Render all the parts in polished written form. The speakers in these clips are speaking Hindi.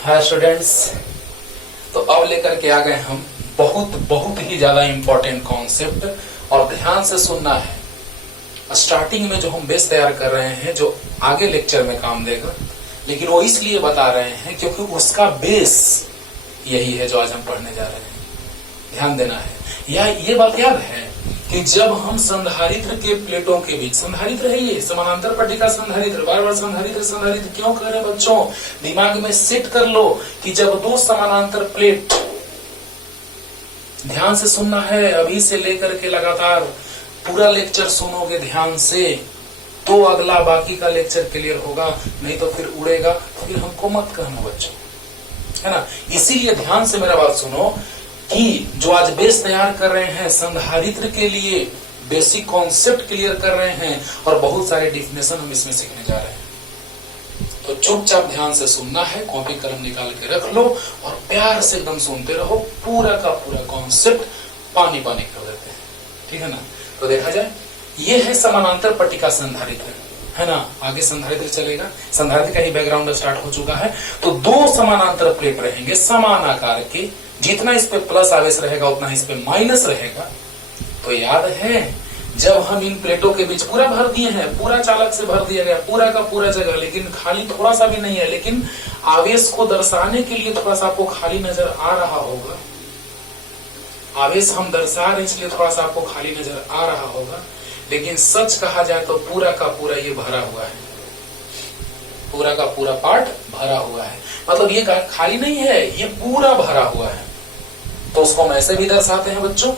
Hi students. तो अब लेकर के आ गए हम बहुत ही ज्यादा इम्पोर्टेंट कॉन्सेप्ट, और ध्यान से सुनना है। स्टार्टिंग में जो हम बेस तैयार कर रहे हैं जो आगे लेक्चर में काम देगा, लेकिन वो इसलिए बता रहे हैं क्योंकि उसका बेस यही है जो आज हम पढ़ने जा रहे हैं। ध्यान देना है। या ये बात याद है कि जब हम संधारित्र के प्लेटों के बीच, संधारित्र है ये समानांतर पट्टिका संधारित्र, बार बार संधारित्र क्यों कह रहे हैं बच्चों? दिमाग में सेट कर लो कि जब दो समानांतर प्लेट, ध्यान से सुनना है, अभी से लेकर के लगातार पूरा लेक्चर सुनोगे ध्यान से तो अगला बाकी का लेक्चर क्लियर होगा, नहीं तो फिर उड़ेगा, फिर हमको मत कहना बच्चों, है ना। इसीलिए ध्यान से मेरा बात सुनो कि जो आज बेस तैयार कर रहे हैं संधारित्र के लिए, बेसिक कॉन्सेप्ट क्लियर कर रहे हैं और बहुत सारे डिफिनेशन हम इसमें सीखने जा रहे हैं। तो चुपचाप ध्यान से सुनना है, कॉपी कलम निकाल के रख लो और प्यार से एकदम सुनते रहो। पूरा का पूरा कॉन्सेप्ट पानी पानी कर देते हैं, ठीक है ना। तो देखा जाए, ये है समानांतर पट्टिका संधारित्र, है ना। आगे संधारित्र चलेगा, संधारित्र का ही बैकग्राउंड स्टार्ट हो चुका है। तो दो समानांतर प्लेट रहेंगे समान आकार के, जितना इस पे प्लस आवेश रहेगा उतना इस पे माइनस रहेगा। तो याद है जब हम इन प्लेटों के बीच पूरा भर दिए हैं, पूरा चालक से भर दिया गया पूरा का पूरा जगह, लेकिन खाली थोड़ा सा भी नहीं है, लेकिन आवेश को दर्शाने के लिए थोड़ा सा आपको खाली नजर आ रहा होगा। आवेश हम दर्शा रहे इसलिए थोड़ा सा आपको खाली नजर आ रहा होगा, लेकिन सच कहा जाए तो पूरा का पूरा ये भरा हुआ है, पूरा का पूरा पार्ट भरा हुआ है। मतलब ये खाली नहीं है, ये पूरा भरा हुआ है। तो उसको हम ऐसे भी दर्शाते हैं बच्चों,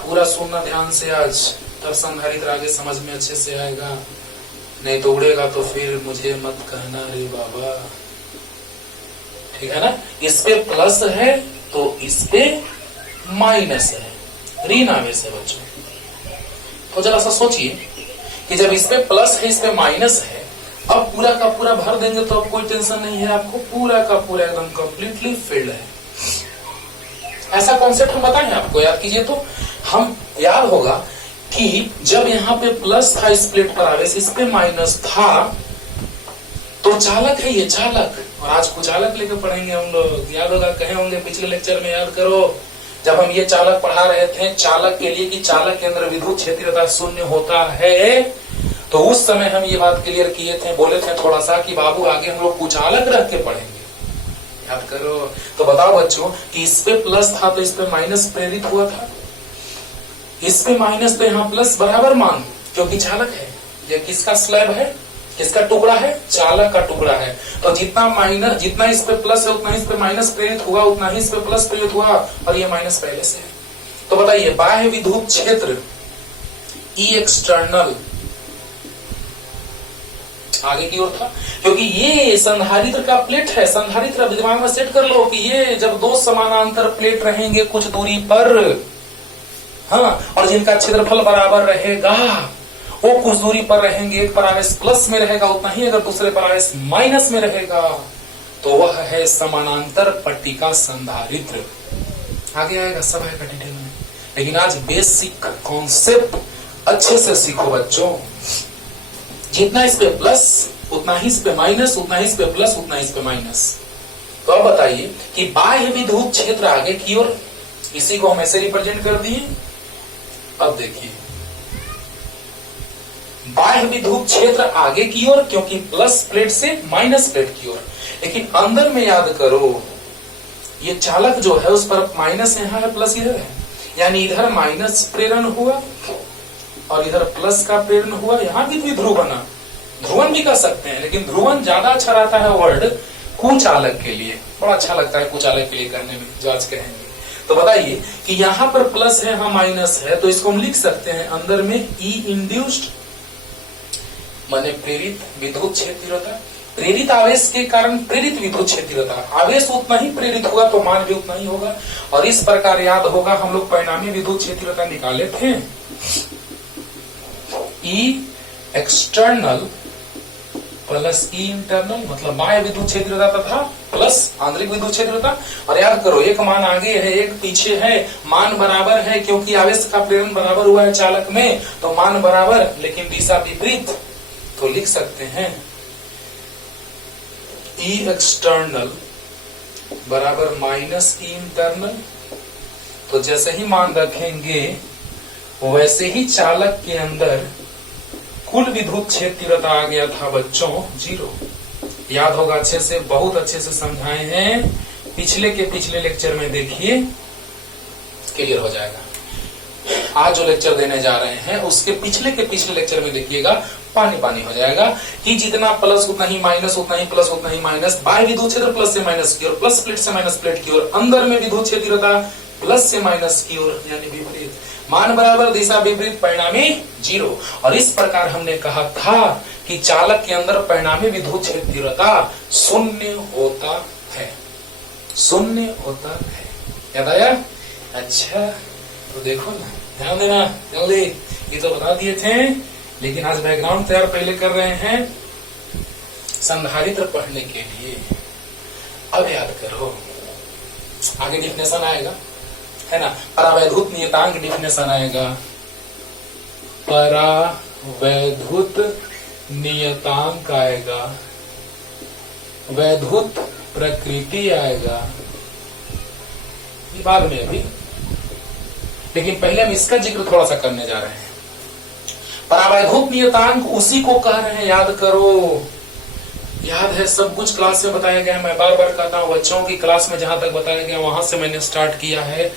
पूरा सुनना ध्यान से आज, तब संधारित्र आगे समझ में अच्छे से आएगा, नहीं तो उड़ेगा तो फिर मुझे मत कहना रे बाबा, ठीक है ना। इस पे प्लस है तो इस पे माइनस है, ऋण आवेश है बच्चों। तो जरा सा सोचिए कि जब इस पे प्लस है इस पे माइनस है, अब पूरा का पूरा भर देंगे तो अब कोई टेंशन नहीं है आपको, पूरा का पूरा एकदम कंप्लीटली फिल्ड है। ऐसा कॉन्सेप्ट हम बताएं आपको, याद कीजिए। तो हम याद होगा कि जब यहाँ पे प्लस था इस प्लेट पर आवेश, इस पे माइनस था, तो चालक है ये चालक, और आज को चालक लेकर पढ़ेंगे हम लोग। याद होगा, कहे होंगे पिछले लेक्चर में, याद करो जब हम ये चालक पढ़ा रहे थे चालक के लिए कि चालक के अंदर विद्युत क्षेत्रीयता शून्य होता है, तो उस समय हम ये बात क्लियर किए थे, बोले थे थोड़ा सा कि बाबू आगे हम लोग कुचालक रख के पढ़ेंगे, याद करो। तो बताओ बच्चों कि इस पे प्लस था तो इस पे माइनस प्रेरित हुआ था, इस पे माइनस तो यहाँ प्लस बराबर मान, क्योंकि चालक है। ये किसका स्लैब है, किसका टुकड़ा है? चालक का टुकड़ा है। तो जितना माइनस, जितना इस पे प्लस है उतना इस पे माइनस प्रेरित हुआ, उतना ही इस पे प्लस प्रेरित हुआ, और ये माइनस पहले से है। तो बताइए बाह्य विद्युत क्षेत्र ई एक्सटर्नल आगे की ओर था, क्योंकि ये संधारित्र का प्लेट है। संधारित्र दिमाग में सेट कर लो कि ये जब दो समानांतर प्लेट रहेंगे कुछ दूरी पर, हाँ, और जिनका क्षेत्रफल बराबर रहेगा, वो कुछ दूरी पर रहेंगे, एक पर आवेश प्लस में रहेगा उतना ही, अगर दूसरे पर आवेश माइनस में रहेगा, तो वह है समानांतर पट्टिका संधारित्र। आगे आएगा, सब आएगा डिटेल में, लेकिन आज बेसिक कॉन्सेप्ट अच्छे से सीखो बच्चों। जितना इस पे प्लस उतना ही इस पे माइनस, उतना ही इस पे प्लस उतना ही इस पे माइनस। तो अब बताइए कि बाह्य विद्युत क्षेत्र आगे की ओर, इसी को हम ऐसे रिप्रेजेंट कर दिए। अब देखिए बाह्य विद्युत क्षेत्र आगे की ओर, क्योंकि प्लस प्लेट से माइनस प्लेट की ओर, लेकिन अंदर में याद करो ये चालक जो है उस पर माइनस यहाँ है, प्लस इधर है, यानी इधर माइनस प्रेरण हुआ और इधर प्लस का प्रेरण हुआ। यहाँ भी ध्रुवन, ध्रुवन भी कर सकते हैं, लेकिन ध्रुवन ज्यादा अच्छा रहता है वर्ड कुचालक के लिए, बड़ा अच्छा लगता है कुचालक के लिए करने में, जो आज कहेंगे। तो बताइए कि यहाँ पर प्लस है, यहाँ माइनस है, तो इसको हम लिख सकते हैं अंदर में ई इंड्यूस्ड, माने प्रेरित विद्युत क्षेत्रीयता। प्रेरित आवेश के कारण प्रेरित विद्युत क्षेत्रीयता, आवेश उतना ही प्रेरित होगा तो मान भी उतना ही होगा। और इस प्रकार याद होगा हम लोग परिणामी विद्युत क्षेत्रीयता निकाले थे, ई एक्सटर्नल प्लस ई इंटरनल, मतलब बाह्य विद्युत क्षेत्रीयता तथा प्लस आंतरिक विद्युत क्षेत्रीयता। और याद करो एक मान आगे है एक पीछे है, मान बराबर है क्योंकि आवेश का प्रेरण बराबर हुआ है चालक में, तो मान बराबर लेकिन दिशा विपरीत। तो लिख सकते हैं ई एक्सटर्नल बराबर माइनस ई इंटरनल। तो जैसे ही मान रखेंगे वैसे ही चालक के अंदर कुल विद्युत क्षेत्र तीव्रता आ गया था बच्चों 0। याद होगा अच्छे से, बहुत अच्छे से समझाए हैं, पिछले के पिछले लेक्चर में देखिए, क्लियर हो जाएगा। आज जो लेक्चर देने जा रहे हैं उसके पिछले के पिछले लेक्चर में देखिएगा, पानी पानी हो जाएगा कि जितना प्लस उतना ही माइनस, उतना ही प्लस उतना ही माइनस। बाह्य विद्युत क्षेत्र प्लस से माइनस की ओर, प्लस प्लेट से माइनस प्लेट की ओर, अंदर में विद्युत क्षेत्र तीव्रता प्लस से माइनस की ओर, यानी विपरीत। मान बराबर दिशा विपरीत, परिणामी 0। और इस प्रकार हमने कहा था कि चालक के अंदर परिणामी विद्युत क्षेत्र तीव्रता 0 होता है, 0 होता है। याद आया? अच्छा, तो देखो ना, ध्यान देना जल्दी। ये तो बता दिए थे, लेकिन आज बैकग्राउंड तैयार पहले कर रहे हैं संधारित्र पढ़ने के लिए। अब याद करो, आगे डिफिनेशन आएगा, है ना। परावैद्युत नियतांक डिफिनेशन आएगा, परावैद्युत नियतांक आएगा, वैद्युत प्रकृति आएगा, ये बाद में अभी, लेकिन पहले हम इसका जिक्र थोड़ा सा करने जा रहे हैं। परावैद्युत नियतांक उसी को कह रहे हैं, याद करो। याद है, सब कुछ क्लास में बताया गया है। मैं बार बार कहता हूँ, बच्चों की क्लास में जहां तक बताया गया वहां से मैंने स्टार्ट किया है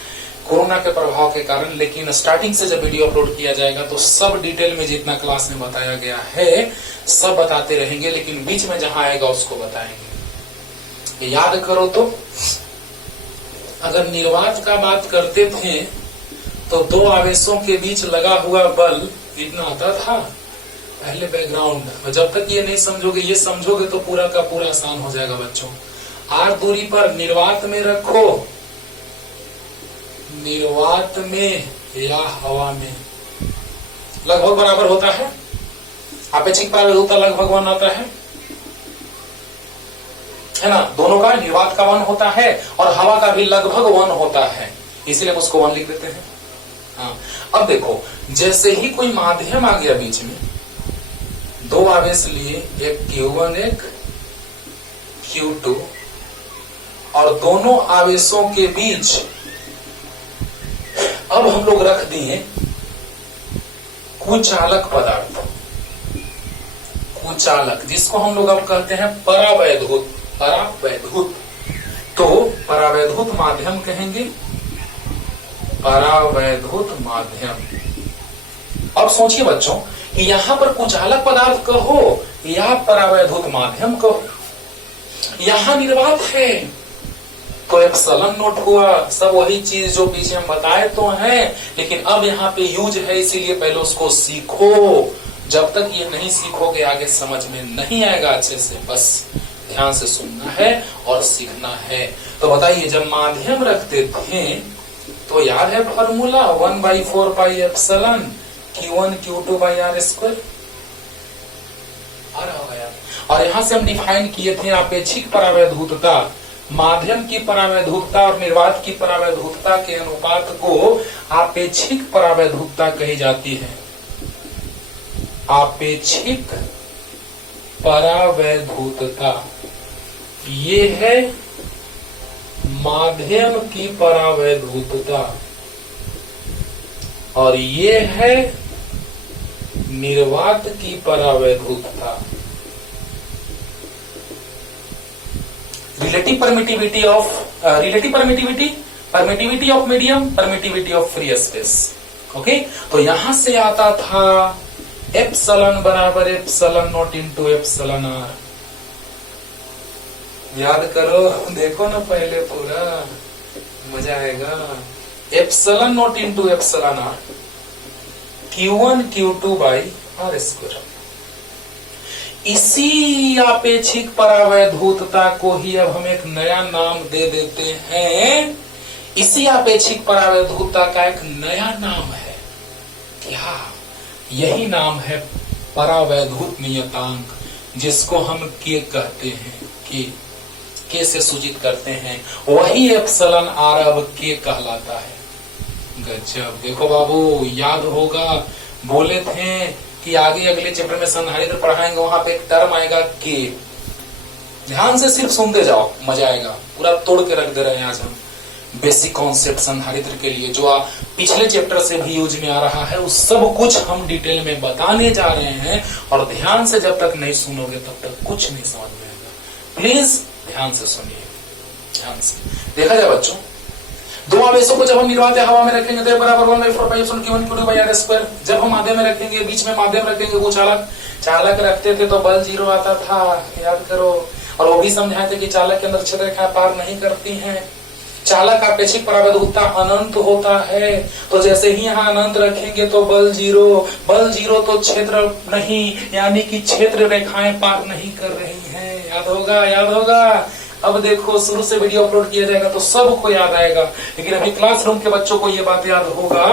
कोरोना के प्रभाव के कारण, लेकिन स्टार्टिंग से जब वीडियो अपलोड किया जाएगा तो सब डिटेल में जितना क्लास में बताया गया है सब बताते रहेंगे, लेकिन बीच में जहां आएगा उसको बताएंगे। याद करो तो, अगर निर्वात का बात करते थे तो दो आवेशों के बीच लगा हुआ बल इतना आता था पहले बैकग्राउंड। और जब तक ये नहीं समझोगे, ये समझोगे तो पूरा का पूरा आसान हो जाएगा बच्चों। आर दूरी पर निर्वात में रखो, निर्वात में या हवा में लगभग बराबर होता है। आपेक्षिक परावैद्युता लगभग 1 आता है ना। दोनों का, निर्वात का 1 होता है और हवा का भी लगभग 1 होता है, इसलिए हम उसको 1 लिख देते हैं। हाँ, अब देखो, जैसे ही कोई माध्यम आ गया बीच में, दो आवेश लिए, एक Q1 एक Q2, और दोनों आवेशों के बीच अब हम लोग रख दिए कुचालक पदार्थ, कुचालक, जिसको हम लोग अब कहते हैं परावैद्युत। परावैद्युत तो परावैद्युत माध्यम कहेंगे, परावैद्युत माध्यम। अब सोचिए बच्चों कि यहां पर कुचालक पदार्थ कहो या परावैद्युत माध्यम कहो, यहां निर्वात है तो एप्सिलॉन नोट हुआ, सब वही चीज जो पीछे हम बताए तो हैं, लेकिन अब यहाँ पे यूज है, इसीलिए पहले उसको सीखो। जब तक ये नहीं सीखोगे आगे समझ में नहीं आएगा अच्छे से। बस ध्यान से सुनना है और सीखना है। तो बताइए, जब माध्यम रखते थे तो याद है formula 1/4 pi epsilon Q1 Q2 by R square आ रहा होगा यार। और यहां से हम डिफाइन किए थे आपेक्षिक परावैद्युतता, माध्यम की परावैद्युतता और निर्वात की परावैद्युतता के अनुपात को आपेक्षिक परावैद्युतता कही जाती है। आपेक्षिक परावैद्युतता ये है माध्यम की परावैद्युतता और ये है निर्वात की परावैद्युतता। Relative permittivity of medium, permittivity of free space. Okay, तो यहां से आता था एप्सिलॉन बराबर epsilon naught into epsilon R. याद करो, देखो ना पहले पूरा, मजा आएगा। Epsilon naught into epsilon R Q1 Q2 by R square. इसी आपेक्षिक परावैद्युतता को ही अब हम एक नया नाम दे देते हैं। इसी आपेक्षिक परावैद्युतता का एक नया नाम है, क्या? यही नाम है परावैद्युत नियतांक, जिसको हम K कहते हैं। K से सूचित करते हैं, वही एप्सिलॉन R अब K कहलाता है। गजब। देखो बाबू, याद होगा, बोले थे कि आगे अगले चैप्टर में संधारित्र पढ़ाएंगे, वहां पे एक टर्म आएगा K। ध्यान से सिर्फ सुनते जाओ, मजा आएगा। पूरा तोड़ के रख दे रहे हैं आज हम बेसिक कॉन्सेप्ट संधारित्र के लिए, जो आप पिछले चैप्टर से भी यूज में आ रहा है, उस सब कुछ हम डिटेल में बताने जा रहे हैं। और ध्यान से जब तक नहीं सुनोगे तब तक कुछ नहीं समझ में आएगा। प्लीज ध्यान से सुनिए, ध्यान से देखा जाए बच्चों। दो आवेशों को जब हम निर्वात हवा में रखेंगे तो बराबर 1/4πε/Q1Q2/r²। जब हम माध्यम में रखेंगे, बीच में माध्यम रखेंगे, वो चालक रखते थे तो बल 0 आता था, याद करो। और वो भी समझाए थे कि चालक के अंदर क्षेत्र रेखा पार नहीं करती हैं। चालक अपेक्षिक परावैद्युता अनंत होता है, तो जैसे ही यहाँ अनंत रखेंगे तो बल 0 तो क्षेत्र नहीं, यानी कि क्षेत्र रेखाएं पार नहीं कर रही हैं। याद होगा। अब देखो, शुरू से वीडियो अपलोड किया जाएगा तो सबको याद आएगा, लेकिन अभी क्लासरूम के बच्चों को ये बात याद होगा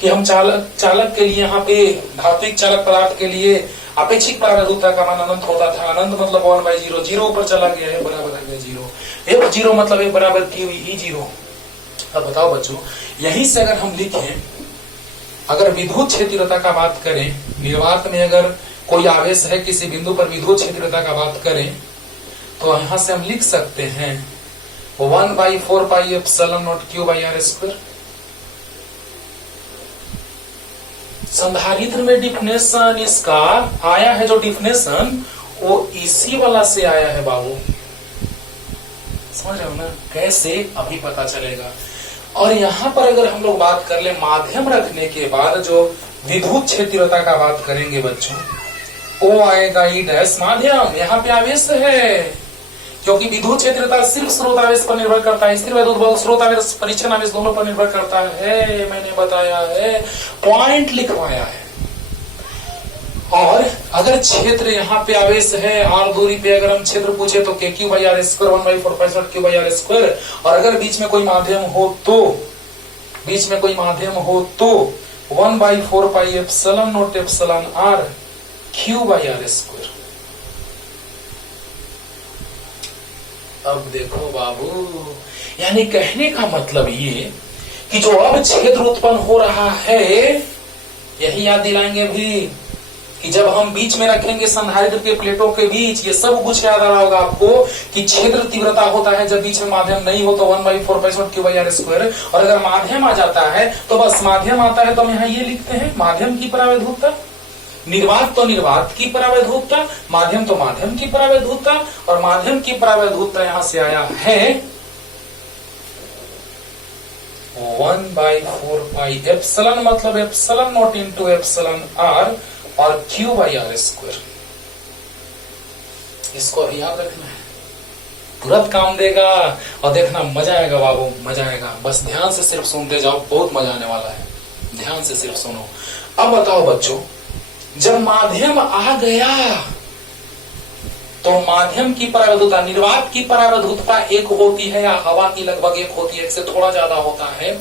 कि हम चालक के लिए, यहाँ पे धात्विक चालक पदार्थ के लिए अपेक्षिक परावैद्युता का मान अनंत होता था। अनंत मतलब 1/0, 0 ऊपर चला गया है, बराबर है 0। F0 मतलब F बराबर QE0। अब बताओ बच्चों, यहीं से अगर हम लिखें, अगर विद्युत क्षेत्रता का बात करें, निर्वात में अगर कोई आवेश है किसी बिंदु पर विद्युत क्षेत्रता का बात करें, तो यहां से हम लिख सकते हैं 1/4πε/Q/r²। संधारित्र में डिफिनेशन इसका आया है, जो डिफिनेशन वो इसी वाला से आया है बाबू, समझ रहे हो ना कैसे, अभी पता चलेगा। और यहाँ पर अगर हम लोग बात कर ले माध्यम रखने के बाद जो विद्युत क्षेत्रता का बात करेंगे बच्चों, वो आएगा ई डैश माध्यम। यहाँ पे आवेश है, क्योंकि विद्युत क्षेत्रता सिर्फ स्रोत आवेश पर निर्भर करता है। स्थिर वैद्युत बल स्रोत आवेश परीक्षण आवेश दोनों पर निर्भर करता है, मैंने बताया है, पॉइंट लिखवाया है। और अगर क्षेत्र यहाँ पे आवेश है, r दूरी पे अगर हम क्षेत्र पूछे तो KQ/r², 1/4πε/Q/r²। और अगर बीच में कोई माध्यम हो तो 1/4πε/0 Q/r²। अब देखो बाबू, यानी कहने का मतलब ये कि जो अब क्षेत्र उत्पन्न हो रहा है, यही याद दिलाएंगे भी कि जब हम बीच में रखेंगे संधारित्र के प्लेटों के बीच, ये सब कुछ याद आ रहा होगा आपको कि क्षेत्र तीव्रता होता है जब बीच में माध्यम नहीं हो तो 1/4πε/Q/r²। और अगर माध्यम आ जाता है तो बस माध्यम आता है तो हम यहाँ ये लिखते हैं माध्यम की परावैद्युता। निर्वात तो निर्वात की परावैद्युता, माध्यम तो माध्यम की परावैद्युता, और माध्यम की परावैद्युता यहां से आया है 1/4πε मतलब ε0 इंटू εr और Q/r²। इसको अभी याद रखना है, तुरंत काम देगा और देखना मजा आएगा बाबू, मजा आएगा। बस ध्यान से सिर्फ सुनते जाओ, बहुत मजा आने वाला है, ध्यान से सिर्फ सुनो। अब बताओ बच्चों, जब माध्यम आ गया तो माध्यम की परावैद्युता, निर्वात की परावैद्युता 1 होती है या हवा की लगभग 1 होती है, 1 से थोड़ा ज्यादा होता है।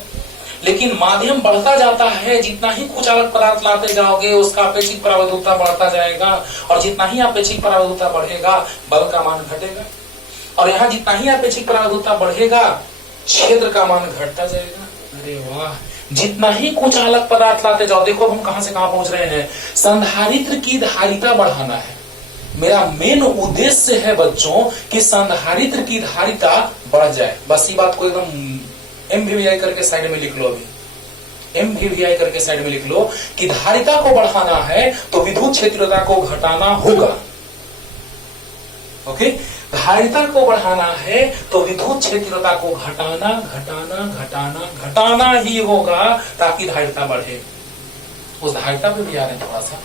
लेकिन माध्यम बढ़ता जाता है, जितना ही कुचालक पदार्थ लाते जाओगे उसका अपेक्षिक परावैद्युता बढ़ता जाएगा, और जितना ही अपेक्षिक परावैद्युता बढ़ेगा बल का मान घटेगा, और यहाँ जितना ही अपेक्षिक परावैद्युता बढ़ेगा क्षेत्र का मान घटता जाएगा। अरे वाह, जितना ही कुचालक पदार्थ लाते जाओ, देखो हम कहां से कहां पहुंच रहे हैं, संधारित्र की धारिता बढ़ाना है। मेरा मेन उद्देश्य है बच्चों कि संधारित्र की धारिता बढ़ जाए। बस ये बात को एकदम MVVI करके साइड में लिख लो, अभी MVVI करके साइड में लिख लो कि धारिता को बढ़ाना है तो विद्युत क्षेत्रता को घटाना होगा। ओके, धारिता को बढ़ाना है तो विद्युत क्षेत्रता को घटाना ही होगा ताकि धारिता बढ़े। उस धारिता पे भी आ रहे हैं थोड़ा सा,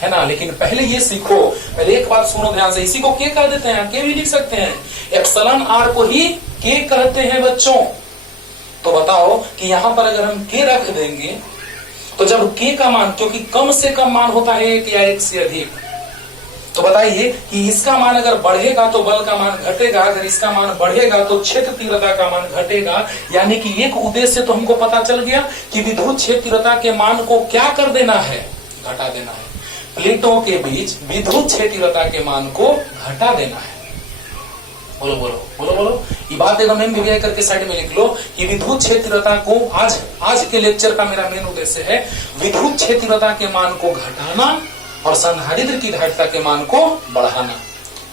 है ना। लेकिन पहले ये सीखो, पहले एक बात सुनो ध्यान से। इसी को के कह देते हैं, के भी लिख सकते हैं, εr को ही के कहते हैं बच्चों। तो बताओ कि यहां पर अगर हम के रख देंगे तो जब के का मान, क्योंकि कम से कम मान होता है 1 या 1 से अधिक, तो बताइए कि इसका मान अगर बढ़ेगा तो बल का मान घटेगा, अगर इसका मान बढ़ेगा तो क्षेत्र तीव्रता का मान घटेगा। यानी कि एक उद्देश्य तो हमको पता चल गया कि विद्युत क्षेत्र तीव्रता के मान को क्या कर देना है, घटा देना है। प्लेटों के बीच विद्युत क्षेत्र तीव्रता के मान को घटा देना है। बोलो बोलो बोलो बोलो, ये बात एकदम MVVI करके साइड में लिख लो कि विद्युत क्षेत्र तीव्रता को, आज के लेक्चर का मेरा मेन उद्देश्य है विद्युत क्षेत्र तीव्रता के मान को घटाना और संधारित्र की धारिता के मान को बढ़ाना।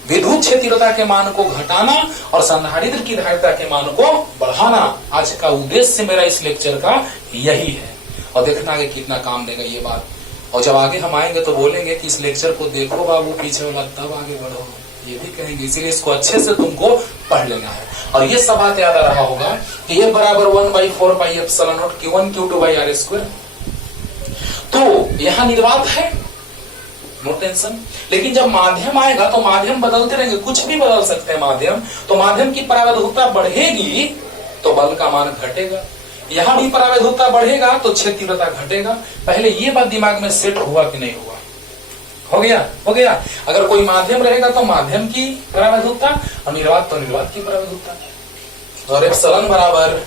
विद्युत क्षेत्र तीव्रता के मान को घटाना और संधारित्र की धारिता के मान को बढ़ाना। आज का उद्देश्य मेरा इस लेक्चर का यही है, और देखना आगे कितना काम देगा ये बात। और जब आगे हम आएंगे तो बोलेंगे कि इस लेक्चर को देखो बाबू पीछे वाला, तब आगे बढ़ो, ये भी कहेंगे। इसीलिए इसको अच्छे से तुमको पढ़ लेना है। और ये सब बात याद आ रहा होगा कि ये बराबर 1/4 pi epsilon not Q1 Q2 by R square. तो यहाँ निर्वात है, नो टेंशन। लेकिन जब माध्यम आएगा तो माध्यम बदलते रहेंगे, कुछ भी बदल सकते हैं माध्यम। तो माध्यम की परावैद्युता बढ़ेगी तो बल का मान घटेगा, यहां भी परावैद्युता बढ़ेगा तो क्षेत्र तीव्रता घटेगा। पहले ये बात दिमाग में सेट हुआ कि नहीं हुआ? हो गया, हो गया। अगर कोई माध्यम रहेगा तो माध्यम की परावैद्युता, और निर्वात तो निर्वात की परावैद्युता। और एप्सिलॉन बराबर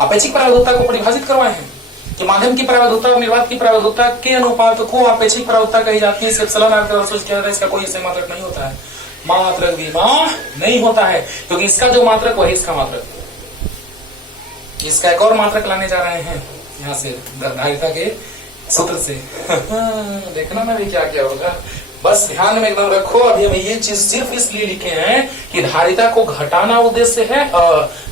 अपेक्षिक परावैद्युता को परिभाषित करवाए हैं कि माध्यम की परावैद्युता और निर्वात की परावैद्युता के अनुपात को अपेक्षिक परावैद्युता कही जाती है। इस एप्सिलॉन आर का वर्सेस क्या है, इसका कोई ऐसे मात्रक नहीं होता है, मात्रक विमा नहीं होता है, क्योंकि इसका जो मात्रक वही इसका मात्रक। इसका एक और मात्रक लाने जा रहे हैं यहाँ से धारिता के सूत्र से। देखना ना भी क्या क्या होगा, बस ध्यान में एकदम रखो। अभी हम ये चीज सिर्फ इसलिए लिखे हैं कि धारिता को घटाना उद्देश्य है,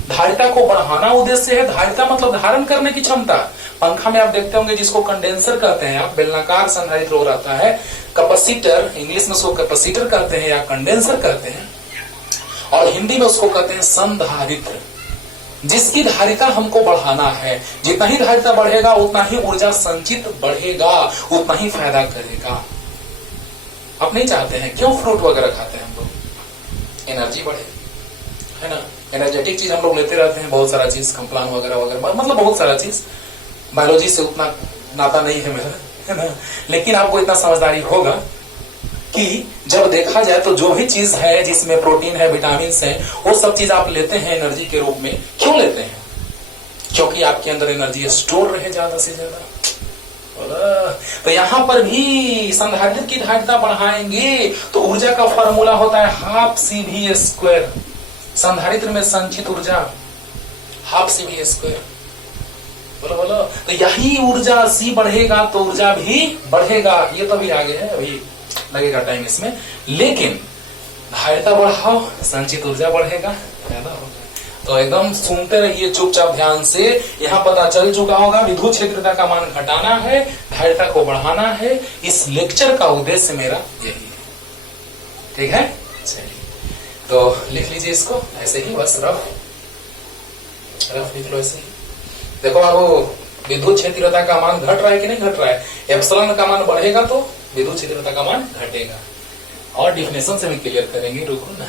धारिता को बढ़ाना उद्देश्य है। धारिता मतलब धारण करने की क्षमता। पंखा में आप देखते होंगे जिसको कंडेंसर कहते हैं, आप बेलनाकार संधारित्र हो रहता है, कैपेसिटर इंग्लिश में उसको कैपेसिटर कहते हैं या कंडेंसर कहते हैं, और हिंदी में उसको कहते हैं संधारित्र। जिसकी धारिता हमको बढ़ाना है, जितना ही धारिता बढ़ेगा उतना ही ऊर्जा संचित बढ़ेगा, उतना ही फायदा करेगा। आप नहीं चाहते हैं, क्यों फ्रूट वगैरह खाते हैं हम लोग? एनर्जी बढ़े, है ना। एनर्जेटिक चीज हम लोग लेते रहते हैं, बहुत सारा चीज, कंप्लान वगैरह वगैरह, मतलब बहुत सारा चीज। बायोलॉजी से उतना नाता नहीं है मेरा, है ना। लेकिन आपको इतना समझदारी होगा कि जब देखा जाए तो जो भी चीज है जिसमें प्रोटीन है, विटामिन है, वो सब चीज आप लेते हैं एनर्जी के रूप में। क्यों लेते हैं? क्योंकि आपके अंदर एनर्जी स्टोर रहे ज्यादा से ज्यादा। तो यहां पर भी संधारित्र की धारिता बढ़ाएंगे तो ऊर्जा का फॉर्मूला होता है हाफ CV स्क्वायर। संधारित्र में संचित ऊर्जा हाफ CV स्क्वायर। बोलो बोलो। तो यही ऊर्जा C बढ़ेगा तो ऊर्जा भी बढ़ेगा। ये तो भी आगे है, अभी लगेगा टाइम इसमें। लेकिन धारिता बढ़ाओ, संचित ऊर्जा बढ़ेगा, फायदा होगा। तो एकदम सुनते रहिए चुपचाप ध्यान से। यहाँ पता चल चुका होगा विद्युत क्षेत्रता का मान घटाना है, धारिता को बढ़ाना है। इस लेक्चर का उद्देश्य मेरा यही है, ठीक है। चलिए तो लिख लीजिए इसको ऐसे ही, बस रफ लिख लो ऐसे ही। देखो बाबू, विद्युत क्षेत्रता का मान घट रहा है कि नहीं घट रहा है? एप्सिलॉन का मान बढ़ेगा तो विद्युत क्षेत्रता का मान घटेगा। और डिफिनेशन से भी क्लियर करेंगे, रुको ना।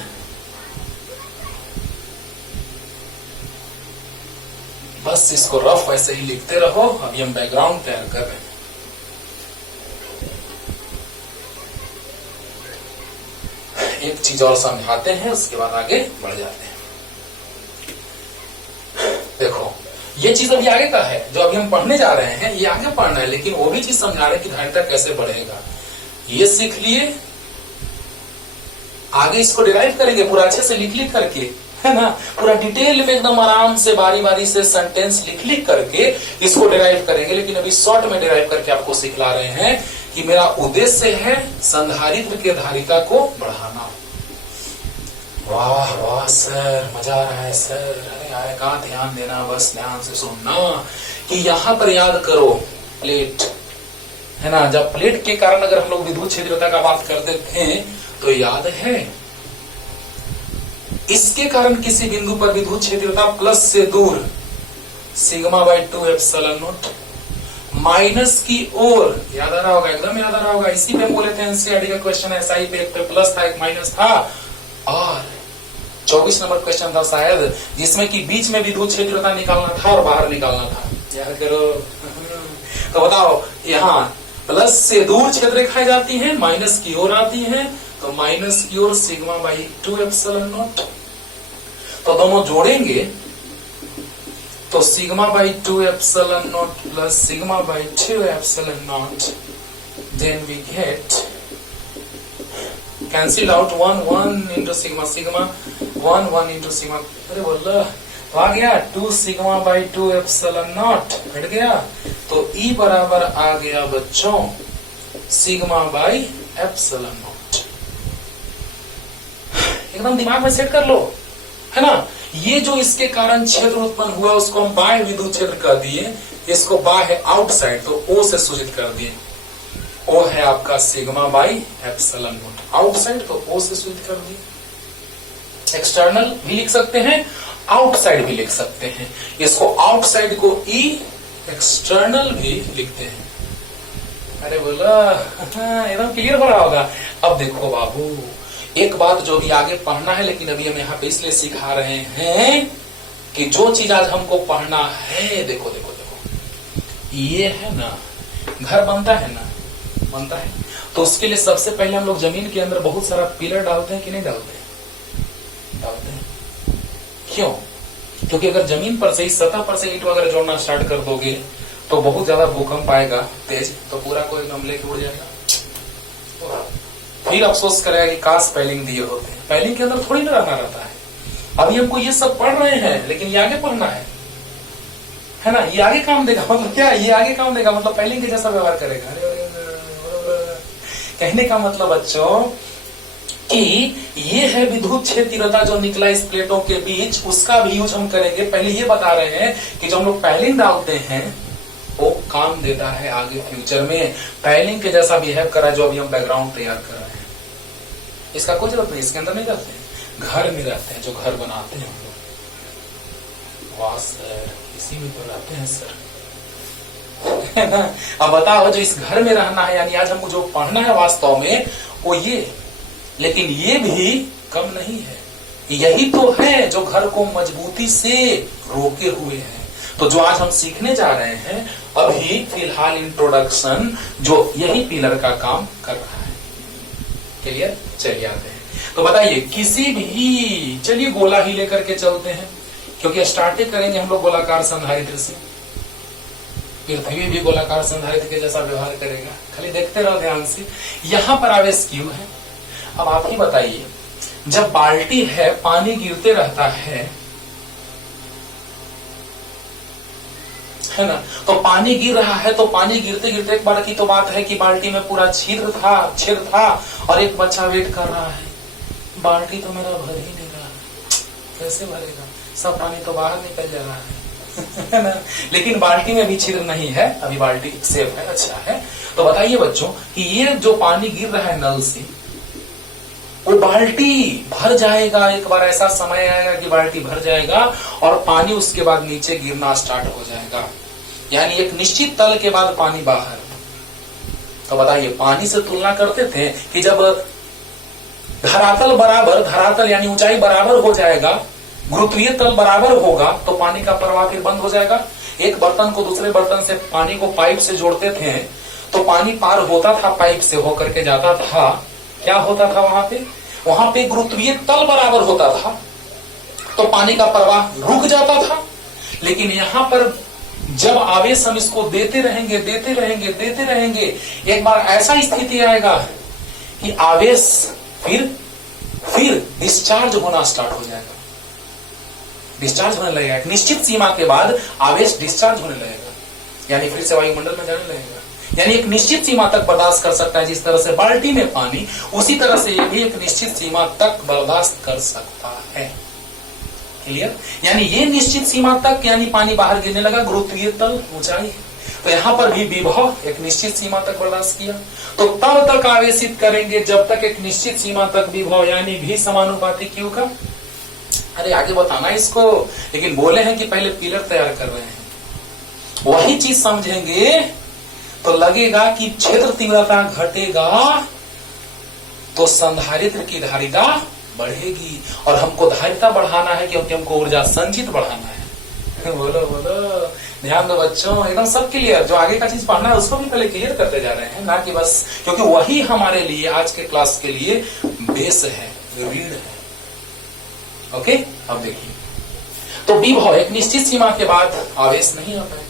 बस इसको रफ ऐसे ही लिखते रहो। अभी हम बैकग्राउंड तैयार कर रहे हैं। एक चीज और समझाते हैं, उसके बाद आगे बढ़ जाते हैं। देखो ये चीज अभी आगे का है, जो अभी हम पढ़ने जा रहे हैं, ये आगे पढ़ना है। लेकिन वो भी चीज समझा रहे हैं कि धारिता कैसे बढ़ेगा, ये सीख लिए। आगे इसको डिराइव करेंगे पूरा अच्छे से लिख लिख करके, है ना। पूरा डिटेल में एकदम आराम से बारी बारी से सेंटेंस लिख लिख करके इसको डिराइव करेंगे। लेकिन अभी शॉर्ट में डिराइव करके आपको सिखला रहे हैं कि मेरा उद्देश्य है संधारित्र की धारिता को बढ़ाना। वाह वाह सर, मजा आ रहा है सर। अरे आए कहाँ ध्यान देना, बस ध्यान से सुनना कि यहाँ पर याद करो प्लेट, है ना। जब प्लेट के कारण अगर हम लोग विद्युत क्षेत्रता का बात करते थे तो याद है इसके कारण किसी बिंदु पर विद्युत क्षेत्रता प्लस से दूर σ/2 एप्सिलॉन नॉट, माइनस की ओर, याद आ रहा होगा, एकदम याद आ रहा होगा। इसी पे हम बोले थे एनसीईआरटी का क्वेश्चन ऐसा ही, पे एक पे प्लस था एक माइनस था, और 24 नंबर क्वेश्चन था शायद, जिसमें कि बीच में विद्युत क्षेत्रता निकालना था और बाहर निकालना था। याद करो। तो बताओ, यहाँ प्लस से दूर क्षेत्र रेखाएं जाती हैं, माइनस की ओर आती हैं, तो माइनस की ओर σ/2 एप्सिलॉन नॉट। तो दोनों जोड़ेंगे तो σ/2 epsilon naught plus σ/2 epsilon naught, then we get cancel out 1 into sigma, 1 into sigma, अरे बोला तो आ गया 2 σ/2 एप्सिलॉन नॉट हट गया। तो E बराबर आ गया बच्चों σ/एप्सिलॉन नॉट। एकदम दिमाग में सेट कर लो, है ना। ये जो इसके कारण क्षेत्र उत्पन्न हुआ उसको हम बाह्य विद्युत क्षेत्र कर दिए, इसको बाह्य आउटसाइड तो ओ से सूचित कर दिए। ओ है आपका sigma by epsilon not, outside तो ओ से सूचित कर दिए। एक्सटर्नल भी लिख सकते हैं, आउटसाइड भी लिख सकते हैं। इसको आउटसाइड को ई, एक्सटर्नल भी लिखते हैं। अरे बोला एकदम क्लियर हो रहा होगा। अब देखो बाबू, एक बात जो भी आगे पढ़ना है, लेकिन अभी हम यहाँ पे इसलिए सिखा रहे हैं कि जो चीज आज हमको पढ़ना है, देखो देखो देखो, ये है ना, घर बनता है ना, बनता है तो उसके लिए सबसे पहले हम लोग जमीन के अंदर बहुत सारा पिलर डालते हैं कि नहीं डालते? डालते हैं। क्यों? क्योंकि अगर जमीन पर से, सतह पर से ईंट वगैरह जोड़ना स्टार्ट कर दोगे तो बहुत ज्यादा भूकंप आएगा तेज, तो पूरा कोई एकदम लेके उड़ जाएगा। फिर अफसोस करेगा कि काश पैलिंग दिए होते। पैलिंग के अंदर थोड़ी ना रहना रहता है। अभी हमको ये सब पढ़ रहे हैं, लेकिन ये आगे पढ़ना है ना। ये आगे काम देगा, मतलब क्या, ये आगे काम देगा, मतलब पैलिंग के जैसा व्यवहार करेगा। कहने का मतलब बच्चों कि ये है विद्युत क्षेत्रता जो निकला इस प्लेटों के बीच, उसका भी यूज हम करेंगे। पहले ये बता रहे हैं कि जो हम लोग पैलिंग डालते हैं वो काम देता है आगे फ्यूचर में। पैलिंग के जैसा बिहेव करा जो अभी हम बैकग्राउंड तैयार कर रहे हैं, इसका कोई जरूरत नहीं, इसके अंदर नहीं रहते हैं, घर में रहते हैं। जो घर बनाते हैं हम लोग, वाह सर इसी में तो रहते हैं सर, है ना। अब बताओ, जो इस घर में रहना है, यानी आज हमको जो पढ़ना है वास्तव में वो ये, लेकिन ये भी कम नहीं है। यही तो है जो घर को मजबूती से रोके हुए है। तो जो आज हम सीखने जा रहे हैं अभी फिलहाल इंट्रोडक्शन, जो यही पिलर का काम कर रहा है। क्लियर? चलिए आते हैं। तो बताइए, किसी भी, चलिए गोला ही लेकर के चलते हैं, क्योंकि स्टार्टिंग करेंगे हम लोग गोलाकार संधारित्र से। पृथ्वी भी गोलाकार संधारित्र के जैसा व्यवहार करेगा, खाली देखते रहो ध्यान से। यहां पर आवेश क्यू है। अब आप ही बताइए, जब बाल्टी है, पानी गिरते रहता है ना, तो पानी गिर रहा है, तो पानी गिरते गिरते एक बार की तो बात है कि बाल्टी में पूरा छेद था और एक बच्चा वेट कर रहा है, बाल्टी तो मेरा भर ही नहीं रहा, कैसे भरेगा, सब पानी तो बाहर निकल जा रहा है ना। लेकिन बाल्टी में भी छिद्र नहीं है, अभी बाल्टी सेफ है, अच्छा है। तो बताइए बच्चों कि ये जो पानी गिर रहा है नल से, वो बाल्टी भर जाएगा। एक बार ऐसा समय आएगा कि बाल्टी भर जाएगा और पानी उसके बाद नीचे गिरना स्टार्ट हो जाएगा, यानी एक निश्चित तल के बाद पानी बाहर। तो बताइए, पानी से तुलना करते थे कि जब धरातल यानी ऊंचाई बराबर हो जाएगा, गुरुत्वीय तल बराबर होगा, तो पानी का प्रवाह फिर बंद हो जाएगा। एक बर्तन को दूसरे बर्तन से, पानी को पाइप से जोड़ते थे तो पानी पार होता था, पाइप से होकर के जाता था। क्या होता था वहां पे गुरुत्वीय तल बराबर होता था तो पानी का प्रवाह रुक जाता था। लेकिन यहाँ पर जब आवेश हम इसको देते रहेंगे, एक बार ऐसा स्थिति आएगा कि आवेश फिर डिस्चार्ज होना स्टार्ट हो जाएगा, डिस्चार्ज होने लगेगा। एक निश्चित सीमा के बाद आवेश डिस्चार्ज होने लगेगा, यानी फिर से वायुमंडल में जाने लगेगा। यानी एक निश्चित सीमा तक बर्दाश्त कर सकता है। जिस तरह से बाल्टी में पानी, उसी तरह से ये भी एक निश्चित सीमा तक बर्दाश्त कर सकता है। क्लियर? यानी ये निश्चित सीमा तक, यानी पानी बाहर गिरने लगा, गुरुत्वीय तल ऊंचाई, तो यहाँ पर भी विभव एक निश्चित सीमा तक बर्दाश्त किया। तो तब तक आवेशित करेंगे जब तक एक निश्चित सीमा तक विभव, यानी भी समानुपाती क्यू का। अरे आगे बताना इसको, लेकिन बोले हैं कि पहले पिलर तैयार कर रहे हैं। वही चीज समझेंगे तो लगेगा कि क्षेत्र तीव्रता घटेगा तो संधारित्र की धारिता बढ़ेगी, और हमको धारिता बढ़ाना है क्योंकि हमको ऊर्जा संचित बढ़ाना है। बोलो ध्यान दो बच्चों, एकदम सब क्लियर। जो आगे का चीज पढ़ना है उसको भी पहले क्लियर करते जा रहे हैं, ना कि बस, क्योंकि वही हमारे लिए आज के क्लास के लिए बेस है, रीढ़ है। ओके, अब देखिए, तो विभव एक निश्चित सीमा के बाद आवेश नहीं आ पाएगा,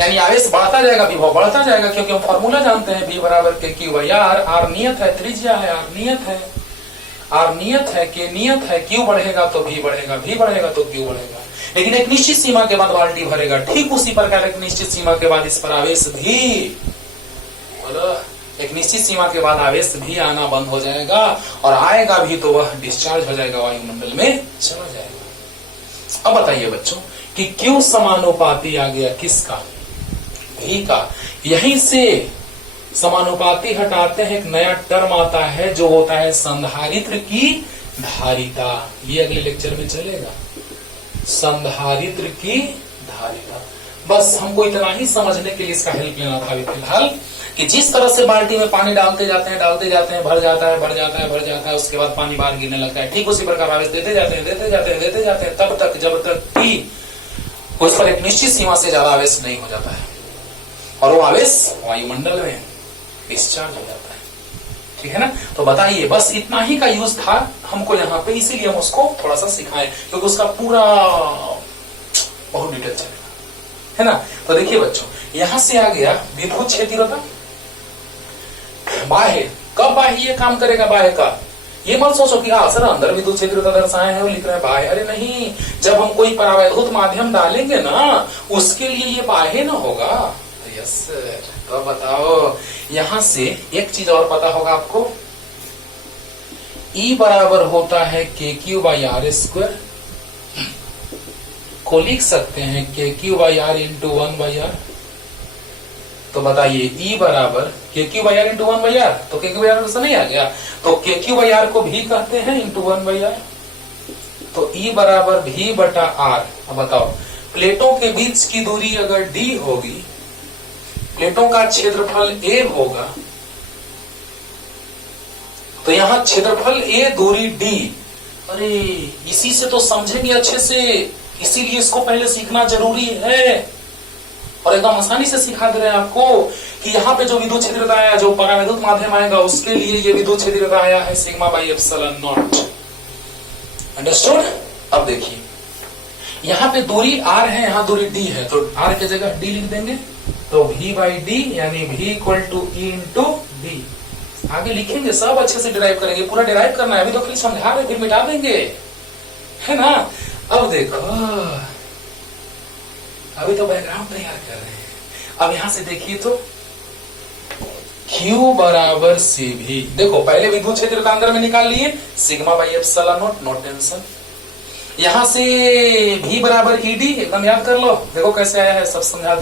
यानी आवेश बढ़ता जाएगा, विभव बढ़ता जाएगा, क्योंकि हम फॉर्मूला जानते हैं, V बराबर के Q बाई R। R नियत है, त्रिज्या है, R नियत है, R नियत है, K नियत है। Q बढ़ेगा तो V बढ़ेगा, V बढ़ेगा तो Q बढ़ेगा। लेकिन एक निश्चित सीमा के बाद बाल्टी भरेगा। ठीक उसी प्रकार एक निश्चित सीमा के बाद इस पर आवेश भी, एक निश्चित सीमा के बाद आवेश भी आना बंद हो जाएगा, और आएगा भी तो वह डिस्चार्ज हो जाएगा, वायुमंडल में चला जाएगा। अब बताइए बच्चों कि क्यों समानुपाती आ गया, किसका, भी का। यहीं से समानुपाती हटाते हैं, एक नया टर्म आता है जो होता है संधारित्र की धारिता। ये अगले लेक्चर में चलेगा, संधारित्र की धारिता। बस हमको इतना ही समझने के लिए इसका हेल्प लेना था अभी फिलहाल, कि जिस तरह से बाल्टी में पानी डालते जाते हैं, भर जाता है, उसके बाद पानी बाहर गिरने लगता है, ठीक उसी प्रकार आवेश देते जाते हैं तब तक जब तक कि उस पर एक निश्चित सीमा से ज्यादा आवेश नहीं हो जाता है, और वो आवेश वायुमंडल में डिस्चार्ज हो जाता है। ठीक है ना। तो बताइए, बस इतना ही का यूज था हमको यहाँ पे, इसीलिए हम उसको थोड़ा सा सिखाएं, क्योंकि उसका पूरा बहुत डिटेल चलेगा, है ना। तो देखिए बच्चों, यहां से आ गया विद्युत क्षेत्रता बाह्य। कब बाह्य ये काम करेगा बाह्य का, ये मत सोचो कि सर अंदर विद्युत क्षेत्रता दर्शाए हैं और लिख रहे हैं बाह्य। अरे नहीं, जब हम कोई परावैद्युत माध्यम डालेंगे ना, उसके लिए ये बाह्य ना होगा। Yes sir. तो बताओ, यहां से एक चीज और पता होगा आपको, E बराबर होता है KQ/R², को लिख सकते हैं KQ/R इंटू 1/R। तो बताइए, E बराबर KQ/R इंटू 1/R, तो KQ/R से नहीं आ गया, तो KQ/R को भी कहते हैं इंटू 1/R। तो E बराबर V/R। अब बताओ, प्लेटों के बीच की दूरी अगर D होगी, प्लेटों का क्षेत्रफल A होगा, तो यहां क्षेत्रफल A, दूरी D। अरे इसी से तो समझेंगे अच्छे से, इसीलिए इसको पहले सीखना जरूरी है, और एकदम आसानी से सिखा दे रहे हैं आपको कि यहाँ पे जो विद्युत क्षेत्रता आया, जो परावैद्युत माध्यम आएगा, उसके लिए ये विद्युत क्षेत्रता आया है σ/ε0। अंडरस्टूड। अब देखिए, यहाँ पे दूरी R है, यहाँ दूरी D है, तो R की जगह D लिख देंगे, तो V/D यानी V = E इंटू D। आगे लिखेंगे, सब अच्छे से डिराइव करेंगे, पूरा डिराइव करना है, अभी तो खाली समझा रहे, फिर मिटा देंगे, है ना। अब देखो, अभी तो बैकग्राउंड तैयार कर रहे हैं। अब यहां से देखिए तो Q बराबर CV। देखो, पहले विद्युत क्षेत्र का अंदर में निकाल लिए, σ/ε0, नो टेंशन। यहां से V बराबर ED, एकदम याद कर लो, देखो कैसे आया है, सब समझा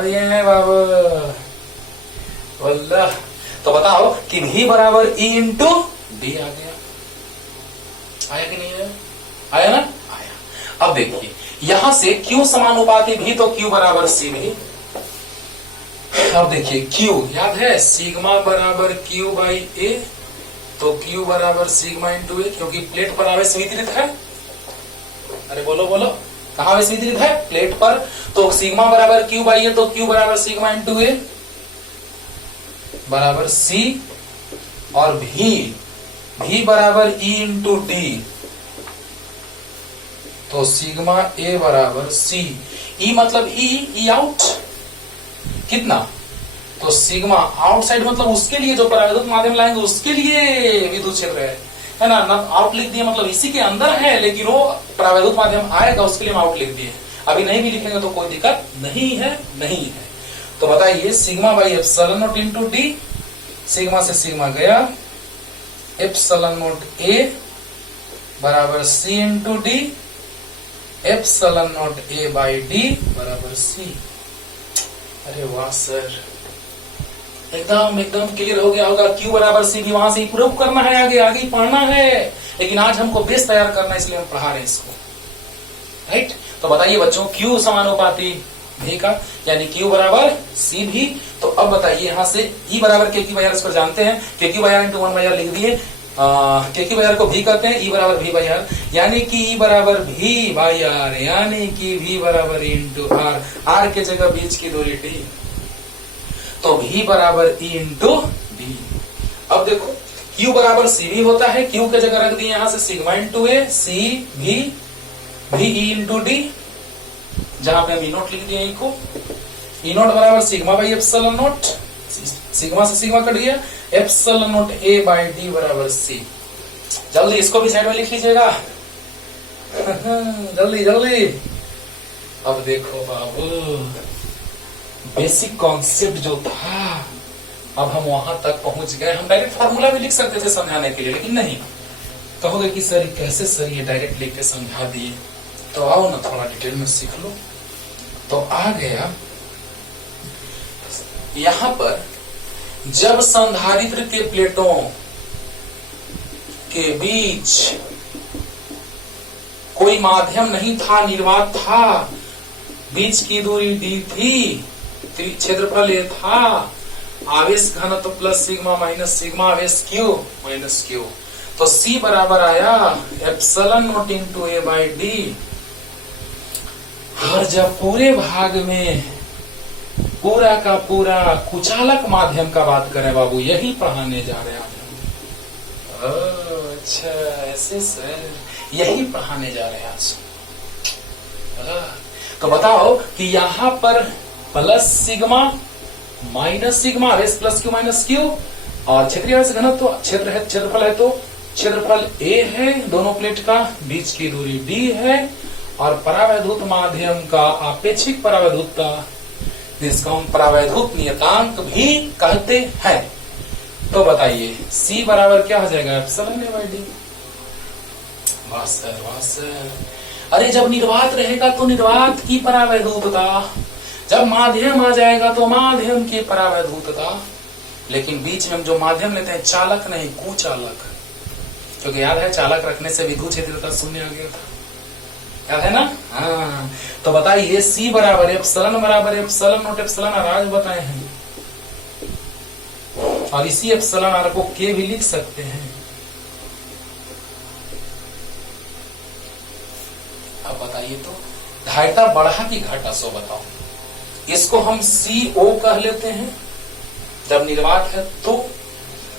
दिए हैं बाबू, वल्लाह। तो बताओ कि V बराबर E इंटू D आ गया, आया कि नहीं आया? आया ना, आया। अब देखिए, यहां से Q समानुपाती भी, तो Q बराबर CV। अब देखिए, Q याद है, सिग्मा बराबर Q/A, तो Q बराबर सिग्मा इंटू A, क्योंकि प्लेट पर आवेश वितरित है। अरे बोलो, कहां आवेश वितरित है, प्लेट पर, तो सिग्मा बराबर Q/A, तो Q बराबर सिग्मा इंटू A बराबर C, और V बराबर E इंटू D, तो सिग्मा A बराबर C। E मतलब E आउट, कितना, तो सिग्मा आउटसाइड मतलब उसके लिए जो परावैद्युत माध्यम लाएंगे उसके लिए विद्युत क्षेत्र है ना। आउट लिख दिए मतलब इसी के अंदर है, लेकिन वो परावैद्युत माध्यम आएगा उसके लिए हम आउट लिख दिए। अभी नहीं भी लिखेंगे तो कोई दिक्कत नहीं है। तो बताइए, σ/ε0 इंटू D, सिग्मा से सिग्मा गया, ε0A बराबर C इंटू D, ε0A/D बराबर C। अरे वाह सर, एकदम क्लियर हो गया होगा। Q बराबर C भी वहां से ही प्रूव करना है, आगे ही पढ़ना है, लेकिन आज हमको बेस तैयार करना है, इसलिए हम पढ़ा रहे हैं इसको, राइट। तो बताइए बच्चों, Q समानुपाती भी का, यानी Q बराबर C भी। तो अब बताइए, यहां से E बराबर KQ/R इस पर जानते हैं, KQ/R इंटू 1/R लिख दिए, KQ/R को भी कहते हैं, E बराबर V/R, यानी कि E बराबर V/R, यानी कि V बराबर E इंटू R, R के जगह बीच की दूरी D, तो V बराबर E इंटू D। अब देखो, Q बराबर CV होता है, Q के जगह रख दिए यहां से sigma into A, C V E into D, जहां पे हम E0 लिख दिए, को E0 बराबर σ/ε0, सिग्मा से सिग्मा कट गया, ε0A/D बराबर C। जल्दी इसको भी साइड में लिख लीजिएगा, जल्दी। अब देखो बाबू, बेसिक कॉन्सेप्ट जो था अब हम वहां तक पहुंच गए। हम डायरेक्ट फॉर्मूला भी लिख सकते थे समझाने के लिए, लेकिन नहीं। कहोगे कि सर कैसे सर ये डायरेक्ट लिख के समझा दिए, तो आओ ना थोड़ा डिटेल में सीख लो। तो आ गया यहां पर, जब संधारित्र के प्लेटों के बीच कोई माध्यम नहीं था, निर्वात था, बीच की दूरी डी थी, क्षेत्रफल ए था, आवेश घनत्व प्लस सिग्मा माइनस सिग्मा, आवेश क्यू माइनस क्यू, तो सी बराबर आया epsilon naught into A by D. और जब पूरे भाग में पूरा का पूरा कुचालक माध्यम का बात करें बाबू, यही पढ़ाने जा रहे हैं आप। अच्छा ऐसे सर, यही पढ़ाने जा रहे हैं आज। तो बताओ कि यहां पर प्लस सिग्मा माइनस सिग्मा, आवेश प्लस क्यू माइनस क्यू, और क्षेत्रीय आवेश घनत्व क्षेत्र है, क्षेत्रफल है तो क्षेत्रफल ए है, दोनों प्लेट का बीच की दूरी डी है, और परावैद्युत माध्यम का आपेक्षिक परावैद्युतता, जिसको हम परावैद्युत नियतांक भी कहते हैं। तो बताइए C बराबर क्या हो जाएगा, एप्सिलॉन ए बाई डी। वाह सर। अरे जब निर्वात रहेगा तो निर्वात की परावैद्युतता, जब माध्यम आ जाएगा तो माध्यम की परावैद्युतता, लेकिन बीच में हम जो माध्यम लेते हैं चालक नहीं कुचालक, क्योंकि याद है चालक रखने से विद्युत क्षेत्रता शून्य आ गया था, याद है ना। हाँ, तो बताइए C बराबर एप्सिलॉन नॉट एप्सिलॉन आर आज बताए हैं, और इसी एप्सिलॉन आर को K भी लिख सकते हैं। अब बताइए तो धारिता बढ़ा कि घटा, सो बताओ। इसको हम CO कह लेते हैं जब निर्वात है तो,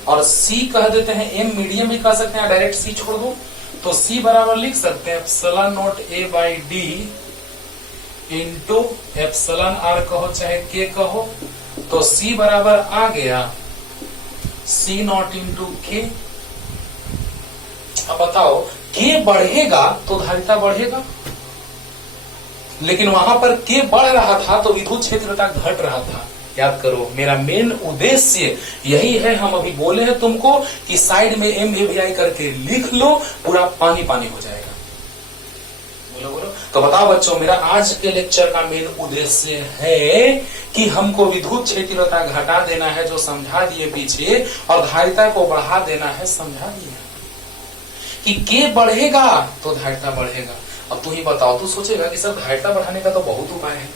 और C कह देते हैं, M मीडियम भी कह सकते हैं, डायरेक्ट C छोड़ दो, तो C बराबर लिख सकते हैं epsilon naught A by D into epsilon R कहो चाहे K कहो, तो C बराबर आ गया C नॉट इंटू K। अब बताओ K बढ़ेगा तो धारिता बढ़ेगा, लेकिन वहां पर K बढ़ रहा था तो विद्युत क्षेत्रता घट रहा था। याद करो, मेरा मेन उद्देश्य यही है, हम अभी बोले हैं तुमको कि साइड में MAVI करके लिख लो, पूरा पानी पानी हो जाएगा। बोलो। तो बताओ बच्चों, मेरा आज के लेक्चर का मेन उद्देश्य है कि हमको विद्युत क्षेत्रता घटा देना है, जो समझा दिए पीछे, और धारिता को बढ़ा देना है, समझा दिए कि K बढ़ेगा तो धारिता बढ़ेगा। अब तू ही बताओ, तू सोचेगा कि सर धारिता बढ़ाने का तो बहुत उपाय है,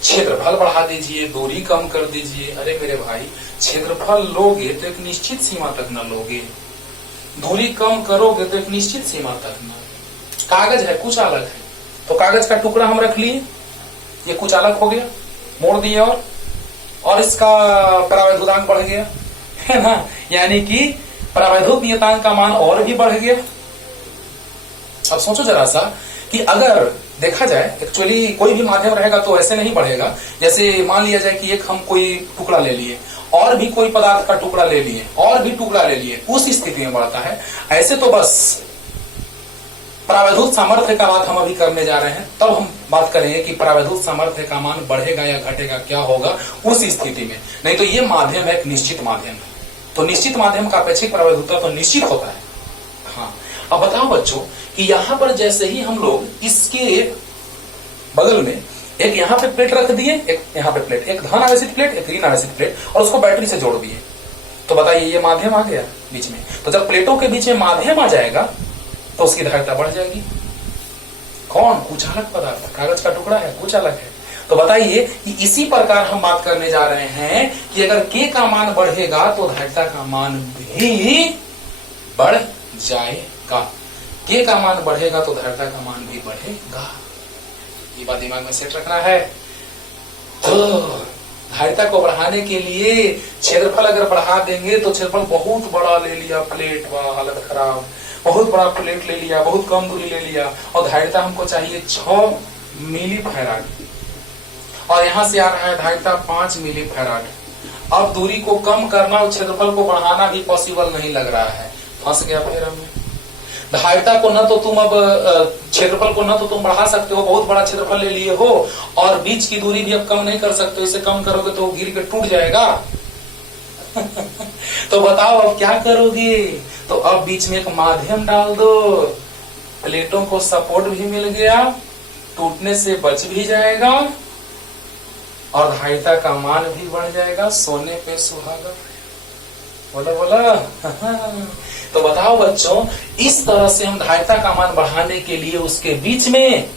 क्षेत्रफल बढ़ा दीजिए, दूरी कम कर दीजिए। अरे मेरे भाई, क्षेत्रफल लोगे तो एक निश्चित सीमा तक न लोगे, दूरी कम करोगे तो एक निश्चित सीमा तक न। कागज है कुचालक है, तो कागज का टुकड़ा हम रख लिए, ये कुचालक हो गया, मोड़ दिए, और इसका परावैद्युतांक बढ़ गया, है ना, यानी कि परावैद्युत नियतांक का मान और भी बढ़ गया। अब सोचो जरा सा कि अगर देखा जाए, एक्चुअली कोई भी माध्यम रहेगा तो ऐसे नहीं बढ़ेगा। जैसे मान लिया जाए कि एक हम कोई टुकड़ा ले लिए, और भी कोई पदार्थ का टुकड़ा ले लिए, और भी टुकड़ा ले लिए, उस स्थिति में बढ़ता है। ऐसे तो बस परावैद्युत सामर्थ्य का बात हम अभी करने जा रहे हैं, तब हम बात करेंगे कि परावैद्युत सामर्थ्य का मान बढ़ेगा या घटेगा, क्या होगा उस स्थिति में। नहीं तो ये माध्यम है, एक निश्चित माध्यम है, तो निश्चित माध्यम का अपेक्षिक परावैद्युतता तो निश्चित होता है। हाँ, अब बताओ बच्चों कि यहां पर जैसे ही हम लोग इसके बगल में एक यहां पे प्लेट रख दिए, एक यहां पे प्लेट, एक धन आवेशित प्लेट, एक ऋण आवेशित प्लेट, और उसको बैटरी से जोड़ दिए, तो बताइए ये माध्यम आ गया बीच में। तो जब प्लेटों के बीच में माध्यम आ जाएगा तो उसकी धारिता बढ़ जाएगी। कौन? कुचालक पदार्थ, कागज का टुकड़ा है, कुचालक है। तो बताइए कि इसी प्रकार हम बात करने जा रहे हैं कि अगर K का मान बढ़ेगा तो धारिता का मान भी बढ़ जाएगा। K का मान बढ़ेगा तो धारिता का मान भी बढ़ेगा। ये बात दिमाग में सेट रखना है। तो धारिता को बढ़ाने के लिए क्षेत्रफल अगर बढ़ा देंगे तो क्षेत्रफल बहुत बड़ा ले लिया प्लेट, वाह हालत खराब, बहुत बड़ा प्लेट ले लिया, बहुत कम दूरी ले लिया, और धारिता हमको चाहिए 6 मिली फैराड, और यहां से आ रहा है धारिता 5 मिली फैराड। अब दूरी को कम करना और क्षेत्रफल को बढ़ाना भी पॉसिबल नहीं लग रहा है, फंस गया फिर हमें। धारिता को न तो तुम अब क्षेत्रफल को न तो तुम बढ़ा सकते हो, बहुत बड़ा क्षेत्रफल ले लिए हो, और बीच की दूरी भी अब कम नहीं कर सकते हो, इसे कम करोगे तो गिर के टूट जाएगा। तो बताओ अब क्या करोगे? तो अब बीच में एक माध्यम डाल दो, प्लेटों को सपोर्ट भी मिल गया, टूटने से बच भी जाएगा और धारिता का मान भी बढ़ जाएगा। सोने पे सुहागा। बोला बोला। तो बताओ बच्चों, इस तरह से हम धारिता का मान बढ़ाने के लिए उसके बीच में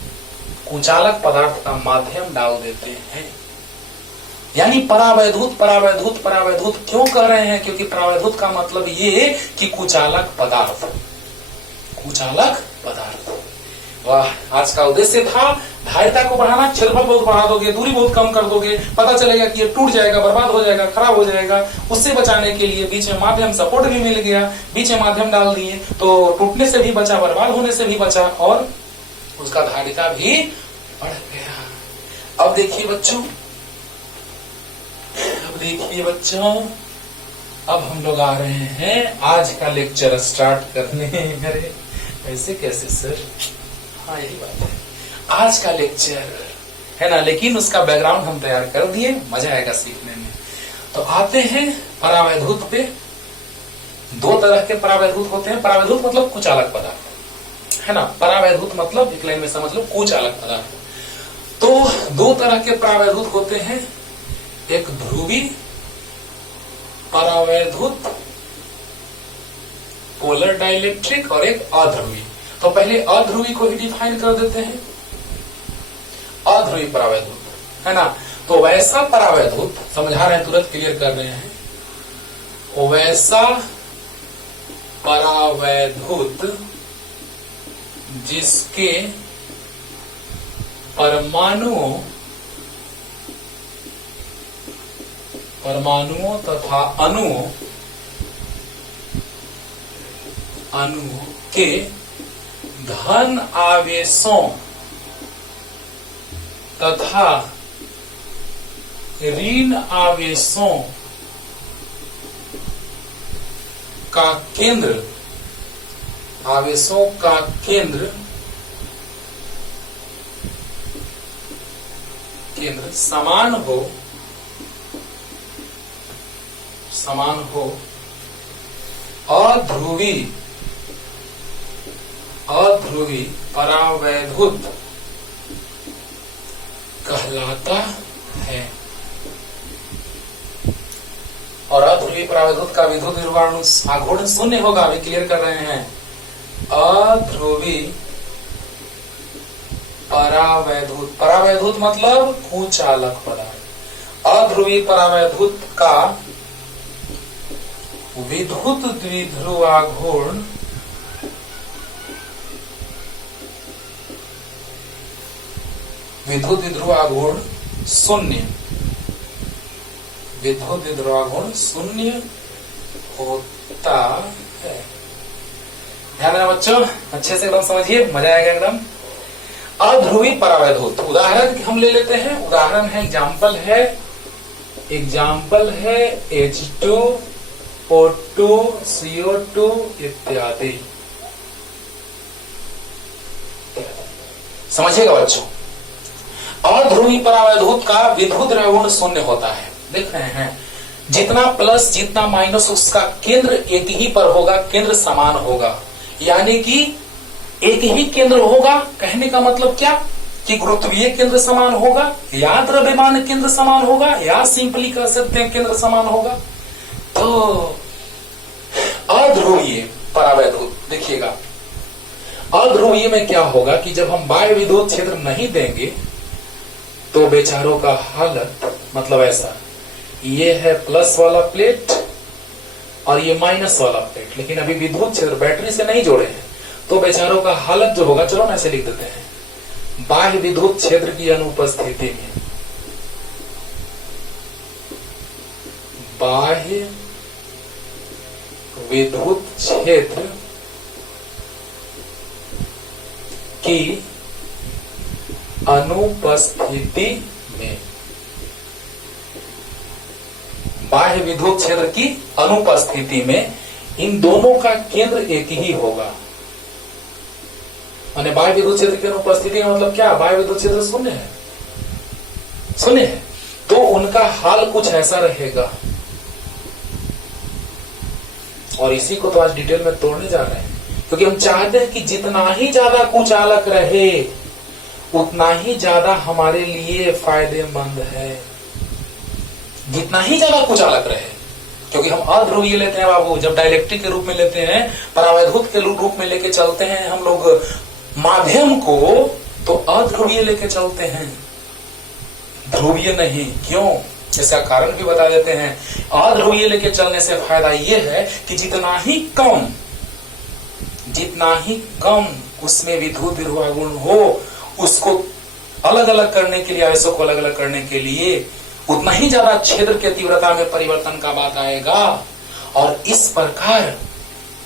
कुचालक पदार्थ का माध्यम डाल देते हैं। यानी परावैधूत परावैधूत परावैधूत क्यों कह रहे हैं? क्योंकि परावैधूत का मतलब ये कि कुचालक पदार्थ, कुचालक पदार्थ। वाह, आज का उद्देश्य था धारिता को बढ़ाना। क्षेत्रफल बहुत बढ़ा दोगे, दूरी बहुत कम कर दोगे, पता चलेगा कि ये टूट जाएगा, बर्बाद हो जाएगा, खराब हो जाएगा। उससे बचाने के लिए बीच में माध्यम सपोर्ट भी मिल गया, बीच में माध्यम डाल दिए तो टूटने से भी बचा, बर्बाद होने से भी बचा और उसका धारिता भी बढ़ गया। अब देखिए बच्चों, अब हम लोग आ रहे हैं आज का लेक्चर स्टार्ट करने। अरे ऐसे कैसे सर? हाँ यही बात है, आज का लेक्चर है ना, लेकिन उसका बैकग्राउंड हम तैयार कर दिए, मजा आएगा सीखने में। तो आते हैं परावैधूत पे। दो तरह के परावैधूत होते हैं। परावैधूत मतलब कुचालक पदार्थ, है ना। परावैधूत मतलब एक लाइन में समझ लो कुचालक पदार्थ। तो दो तरह के परावैधूत होते हैं, एक ध्रुवी परावैधूत पोलर डाइलेक्ट्रिक और एक अध्रुवी। तो पहले अध्रुवी को ही डिफाइन कर देते हैं, अध्रुवी परावैधूत, है ना। तो वैसा परावैधूत समझा रहे हैं, तुरंत क्लियर कर रहे हैं। वैसा परावैधूत जिसके परमाणुओं तथा अणुओं के धन आवेशों तथा ऋण आवेशों का केंद्र समान हो अध्रुवी परावैधूत कहलाता है। और अध्रुवी परावैधूत का विद्युत निर्वाण आघूर्ण शून्य होगा, अभी क्लियर कर रहे हैं। अध्रुवी परावैधूत मतलब कुचालक पदार्थ। अध्रुवी परावैधूत का विद्युत द्विध्रुवाघूर्ण शून्य होता है। ध्यान देना बच्चों, अच्छे से एकदम समझिए, मजा आएगा एकदम। अध्रुवी परावैधूत उदाहरण हम ले लेते हैं। उदाहरण है, एग्जाम्पल है H2O2 CO2 इत्यादि। समझिएगा बच्चों, अध्रुवी परावैधूत का विद्युत द्रव्यगुण शून्य होता है। देख रहे हैं, जितना प्लस जितना माइनस उसका केंद्र एक ही पर होगा, केंद्र समान होगा। यानी कि एक ही केंद्र होगा, कहने का मतलब क्या कि गुरुत्वीय केंद्र समान होगा या द्रव्यमान केंद्र समान होगा, या सिंपली कह सकते हैं केंद्र समान होगा। तो अध्रुवीय परावैधूत देखिएगा, अध्रुवीय में क्या होगा कि जब हम बाह्य विद्युत क्षेत्र नहीं देंगे तो बेचारों का हालत मतलब ऐसा, ये है प्लस वाला प्लेट और ये माइनस वाला प्लेट, लेकिन अभी विद्युत क्षेत्र बैटरी से नहीं जोड़े हैं, तो बेचारों का हालत जो होगा, चलो ना ऐसे लिख देते हैं, बाह्य विद्युत क्षेत्र की अनुपस्थिति में, बाह्य विद्युत क्षेत्र की अनुपस्थिति में, बाह्य विद्युत क्षेत्र की अनुपस्थिति में इन दोनों का केंद्र एक ही होगा। माने बाह्य विद्युत क्षेत्र की अनुपस्थिति का मतलब क्या, बाह्य विद्युत क्षेत्र शून्य है, शून्य है, तो उनका हाल कुछ ऐसा रहेगा। और इसी को तो आज डिटेल में तोड़ने जा रहे हैं, क्योंकि हम चाहते हैं कि जितना ही ज्यादा कुचालक रहे उतना ही ज्यादा हमारे लिए फायदेमंद है, जितना ही ज्यादा कुचालक रहे। क्योंकि हम अध्रुवीय लेते हैं बाबू, जब डायलेक्ट्रिक के रूप में लेते हैं, परावैधूत के रूप में लेके चलते हैं हम लोग माध्यम को, तो अध्रुवीय लेके चलते हैं, ध्रुवीय नहीं। क्यों? इसका कारण भी बता देते हैं। अध्रुवीय लेके चलने से फायदा यह है कि जितना ही कम उसमें विद्युत विभव गुण हो, उसको अलग अलग करने के लिए, आवेशों को अलग अलग करने के लिए उतना ही ज्यादा क्षेत्र के तीव्रता में परिवर्तन का बात आएगा। और इस प्रकार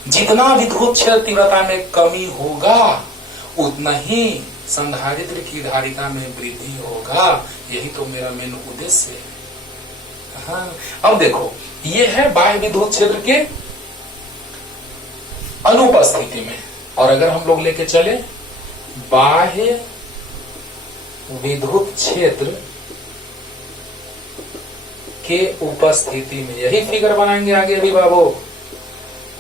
जितना विद्युत क्षेत्र तीव्रता में कमी होगा उतना ही संधारित्र की धारिता में वृद्धि होगा। यही तो मेरा मेन उद्देश्य है। हाँ, अब देखो, ये है बाह्य विद्युत क्षेत्र के अनुपस्थिति में, और अगर हम लोग लेके चले बाह्य विद्युत क्षेत्र के उपस्थिति में, यही फिगर बनाएंगे आगे अभी बाबू।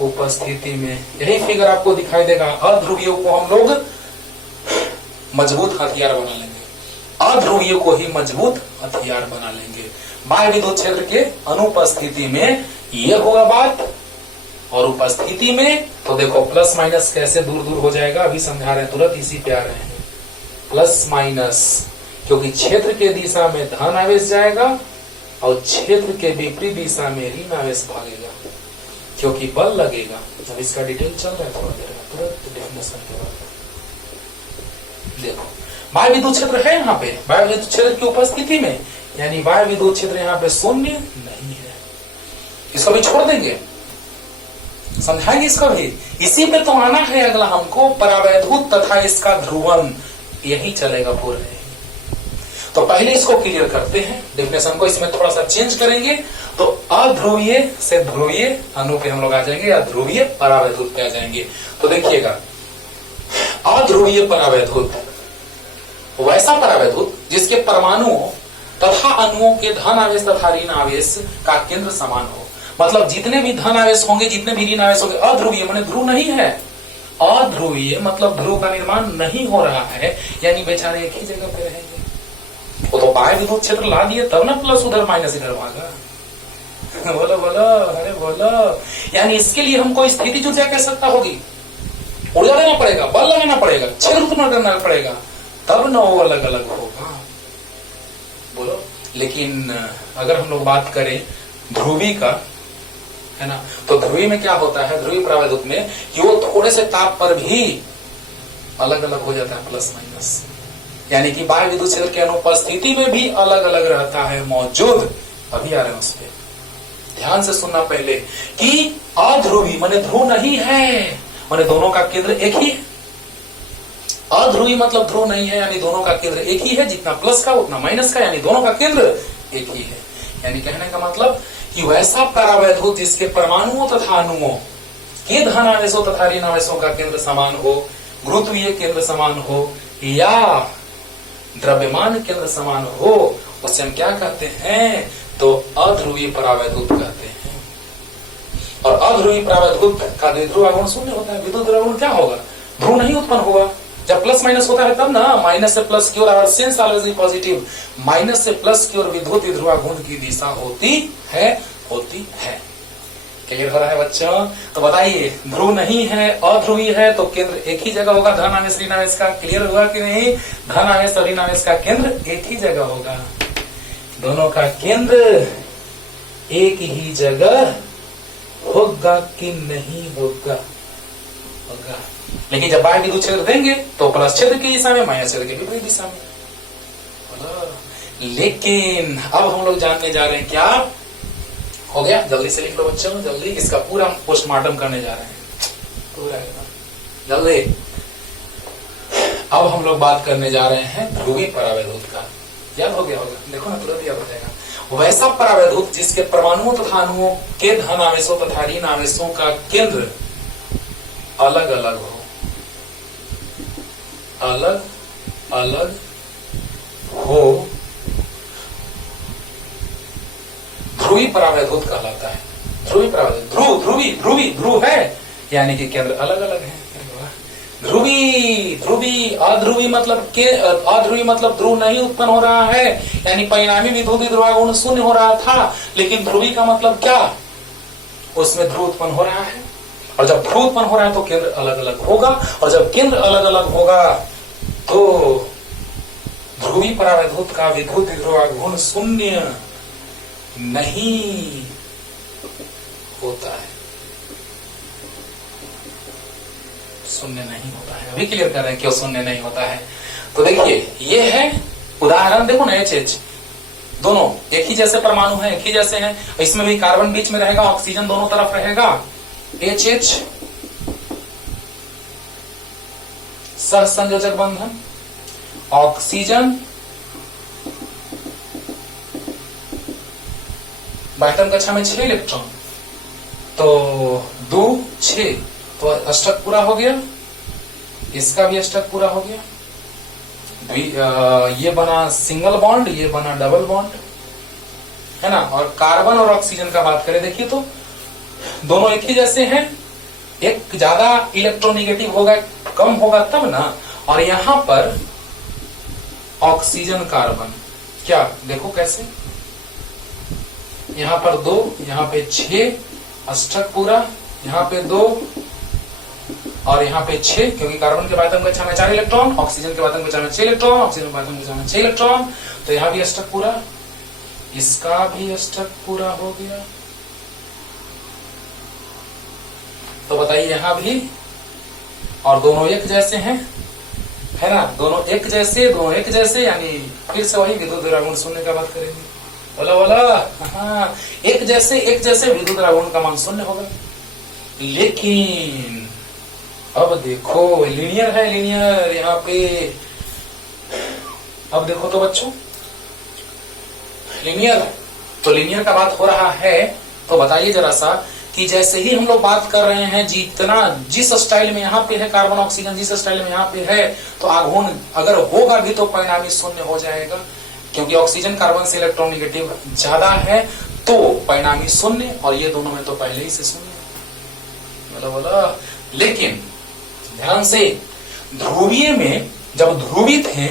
उपस्थिति में यही फिगर आपको दिखाई देगा। अध्रुवीयों को हम लोग मजबूत हथियार बना लेंगे, अध्रुवीयों को ही मजबूत हथियार बना लेंगे। बाह्य विद्युत क्षेत्र के अनुपस्थिति में यह होगा बात, और उपस्थिति में तो देखो प्लस माइनस कैसे दूर दूर हो जाएगा, अभी समझा रहे हैं, तुरंत इसी पे आ रहे हैं। प्लस माइनस, क्योंकि क्षेत्र के दिशा में धन आवेश जाएगा और क्षेत्र के विपरीत दिशा में ऋण आवेश भागेगा, क्योंकि बल लगेगा। अब इसका डिटेल चल रहा है थोड़ा देर में, तुरंत डेफिनेशन के बाद देखो। बाह्य विद्युत क्षेत्र है यहाँ पे, बाह्य विद्युत क्षेत्र की उपस्थिति में, यानी बाह्य विद्युत क्षेत्र यहाँ पे शून्य नहीं है, इसको भी छोड़ देंगे, समझाएंगे इसका भी। इसी पे तो आना है अगला हमको, परावैधूत तथा इसका ध्रुवन, यही चलेगा पूरे। तो पहले इसको क्लियर करते हैं, डेफिनेशन को इसमें थोड़ा सा चेंज करेंगे, तो अध्रुवीय से ध्रुवीय अणु पे हम लोग आ जाएंगे, या ध्रुवीय परावैधूत पे आ जाएंगे। तो देखिएगा, अध्रुवीय परावैधूत वैसा परावैधूत जिसके परमाणुओं तथा अणुओं के धन आवेश तथा ऋण आवेश का केंद्र समान हो। मतलब जितने भी धन आवेश होंगे, जितने भी ऋण आवेश होंगे, अध्रुवीय माने ध्रुव नहीं है, अध्रुवीय मतलब ध्रुव का निर्माण नहीं हो रहा है, यानी बेचारे एक ही जगह पे रहेंगे। वो तो बाह्य विद्युत क्षेत्र ला दिए तब ना प्लस उधर माइनस इधर भागा। बोलो बोलो, अरे बोलो। यानी इसके लिए हमको स्थिति ऊर्जा कह सकता होगी, ऊर्जा देना पड़ेगा, बल लगाना पड़ेगा, क्षेत्र उत्पन्न करना पड़ेगा, तब न वो अलग अलग होगा। बोलो। लेकिन अगर हम लोग बात करें ध्रुवी का, है ना, तो ध्रुवी में क्या होता है, ध्रुवी परावैधूत में, कि वो थोड़े से ताप पर भी अलग अलग हो जाता है, प्लस माइनस। यानी कि बाह्य विद्युत क्षेत्र के अनुपस्थिति में भी अलग अलग रहता है मौजूद। अभी आ रहे हैं उस पर, ध्यान से सुनना पहले, कि अध्रुवी माने ध्रुव नहीं है, माने दोनों का केंद्र एक ही है। अध्रुवी मतलब ध्रुव नहीं है, यानी दोनों का केंद्र एक ही है, जितना प्लस का उतना माइनस का, यानी दोनों का केंद्र एक ही है। यानी कहने का मतलब कि वैसा परावैधूत जिसके परमाणुओं तथा अणुओं के धन आवेशों तथा ऋण आवेशों का केंद्र समान हो, गुरुत्वीय केंद्र समान हो, या द्रव्यमान केंद्र समान हो, उसे हम क्या कहते हैं, तो अध्रुवीय परावैधूत कहते हैं। और अध्रुवीय परावैधूत का द्विध्रुव आघूर्ण शून्य होता है। विद्युत आघूर्ण क्या होगा, ध्रुव नहीं उत्पन्न होगा। जब प्लस माइनस होता है तब ना, माइनस से प्लस की ओर, our sense always positive, minus से प्लस की ओर विद्युत विध्रुवाघूर्ण की दिशा होती है। क्लियर हो रहा है बच्चों? तो बताइए, ध्रुव नहीं है, अध्रुवीय है, तो केंद्र एक ही जगह होगा, धन आवेश ऋण आवेश का। क्लियर हुआ कि नहीं? धन आवेश और ऋण आवेश का केंद्र एक ही जगह होगा, दोनों का केंद्र एक ही जगह होगा कि नहीं होगा? होगा। लेकिन जब बाह्य विद्युत क्षेत्र देंगे तो प्लस क्षेत्र की दिशा में, माइनस क्षेत्र की विपरीत दिशा में। लेकिन अब हम लोग जानने जा रहे हैं, क्या हो गया, जल्दी से लिख लो बच्चों, जल्दी। इसका पूरा पोस्टमार्टम करने जा रहे हैं, पूरा जल्दी। अब हम लोग बात करने जा रहे हैं ध्रुवीय परावैधूत का। याद हो गया होगा, देखो ना, तुरंत याद हो जाएगा। वैसा परावैधूत जिसके परमाणुओं तथा अणुओं के धन आवेशों तथा ऋण आवेशों का केंद्र अलग अलग हो, अलग अलग हो, ध्रुवीय परावैधूत कहलाता है। ध्रुवी परावर्तित, ध्रुव ध्रुवी ध्रुवी ध्रुव है यानी कि केंद्र अलग अलग है। ध्रुवी ध्रुवी अध्रुवी मतलब के अध्रुवी मतलब ध्रुव नहीं उत्पन्न हो रहा है, यानी परिणामी विद्युत ध्रुवागुण शून्य हो रहा था, लेकिन ध्रुवी का मतलब क्या, उसमें ध्रुव उत्पन्न हो रहा है। और जब ध्रुव उत्पन्न हो रहा है तो केंद्र अलग अलग होगा, और जब केंद्र अलग अलग होगा तो ध्रुवी परावैद्युत का विद्युत ध्रुवागुण शून्य नहीं होता है, शून्य नहीं होता है। अभी क्लियर कर रहे हैं क्यों शून्य नहीं होता है। तो देखिए ये है उदाहरण, देखो ना एच दोनों एक ही जैसे परमाणु है, एक ही जैसे हैं, इसमें भी कार्बन बीच में रहेगा, ऑक्सीजन दोनों तरफ रहेगा। एच सहसंयोजक बंधन, ऑक्सीजन एटम कक्षा में 6 इलेक्ट्रॉन, तो 2 6 तो अष्टक पूरा हो गया, इसका भी अष्टक पूरा हो गया। ये बना सिंगल बॉन्ड, ये बना डबल बॉन्ड, है ना। और कार्बन और ऑक्सीजन का बात करें देखिए तो दोनों एक ही जैसे हैं, एक ज्यादा इलेक्ट्रोनिगेटिव होगा कम होगा तब ना। और यहां पर ऑक्सीजन कार्बन क्या देखो कैसे, यहां पर 2, यहां पे 6 अष्टक पूरा, यहां पे 2 और यहाँ पे 6, क्योंकि कार्बन के आयतन कक्षा में 4 इलेक्ट्रॉन, ऑक्सीजन के आयतन कक्षा में 6 इलेक्ट्रॉन, ऑक्सीजन के आयतन कक्षा में 6 इलेक्ट्रॉन, तो यहाँ भी अष्टक पूरा, इसका भी अष्टक पूरा हो गया। तो बताइए यहाँ भी, और दोनों एक जैसे हैं, है ना, दोनों एक जैसे, यानी फिर से वही विद्युत ध्रुवागुण शून्य का बात करेंगे। बोला बोला, हाँ एक जैसे विद्युत ध्रुवागुण का मान शून्य होगा। लेकिन अब देखो लीनियर है, लीनियर यहाँ पे, अब देखो तो बच्चों लीनियर, तो लीनियर का बात हो रहा है। तो बताइए जरा सा कि जैसे ही हम लोग बात कर रहे हैं जितना जिस स्टाइल में यहाँ पे है कार्बन ऑक्सीजन, जिस स्टाइल में यहाँ पे है, तो आघूर्ण अगर होगा भी तो परिणामी शून्य हो जाएगा, क्योंकि ऑक्सीजन कार्बन से इलेक्ट्रॉन निगेटिव ज्यादा है, तो परिणामी शून्य, और ये दोनों में तो पहले ही से शून्य। बोला लेकिन ध्यान से, ध्रुवीय में जब ध्रुवी थे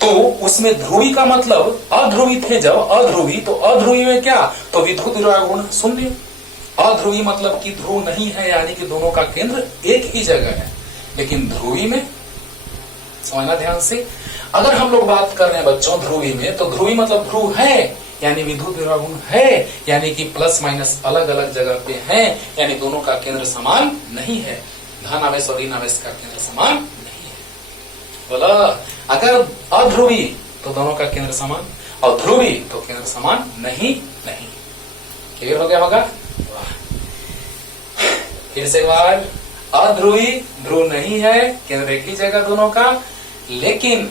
तो उसमें ध्रुवी का मतलब अध्रुवी थे, जब अध्रुवी, तो अध्रुवी में क्या, तो विद्युत ध्रुवागुण शून्य। अध्रुवी मतलब कि ध्रुव नहीं है, यानी कि दोनों का केंद्र एक ही जगह है। लेकिन ध्रुवी में समझना ध्यान से, अगर हम लोग बात कर रहे हैं बच्चों ध्रुवी में, तो ध्रुवी मतलब ध्रुव है, यानी विद्युत ध्रुवागुण है, यानी कि प्लस माइनस अलग अलग जगह पे है, यानी दोनों का केंद्र समान नहीं है। धन आवेश और ऋण आवेश का केंद्र समान नहीं है। बोला अगर अध्रुवी तो दोनों का केंद्र समान, और ध्रुवी तो केंद्र समान नहीं। क्लियर हो गया होगा। फिर से एक बार, अध्रुवी ध्रुव नहीं है, केंद्र एक ही जगह दोनों का, लेकिन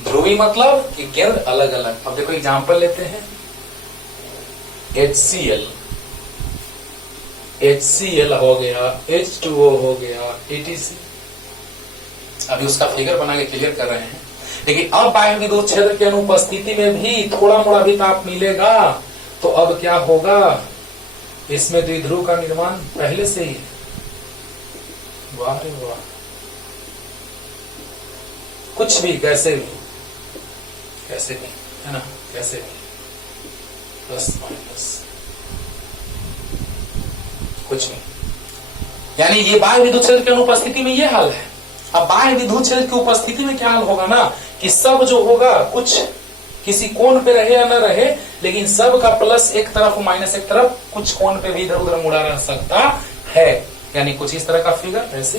ध्रुवी मतलब कि केंद्र अलग अलग। अब देखो एग्जांपल लेते हैं, HCl हो गया, H2O हो गया, etc। अभी उसका फिगर बना के क्लियर कर रहे हैं। लेकिन अब बाह्य विद्युत क्षेत्र की अनुपस्थिति में भी थोड़ा मोड़ा भी ताप मिलेगा, तो अब क्या होगा, इसमें द्विध्रुव का निर्माण पहले से ही। वाह रे वाह, कुछ भी कैसे भी है ना, कैसे भी प्लस माइनस कुछ नहीं, यानी ये बाह्य विद्युत क्षेत्र की अनुपस्थिति में ये हाल है। अब बाह्य विद्युत क्षेत्र की उपस्थिति में क्या हाल होगा ना, कि सब जो होगा कुछ किसी कोण पे रहे या न रहे, लेकिन सब का प्लस एक तरफ माइनस एक तरफ, कुछ कोण पे भी इधर उधर मुड़ा रह सकता है, यानी कुछ इस तरह का फिगर ऐसे।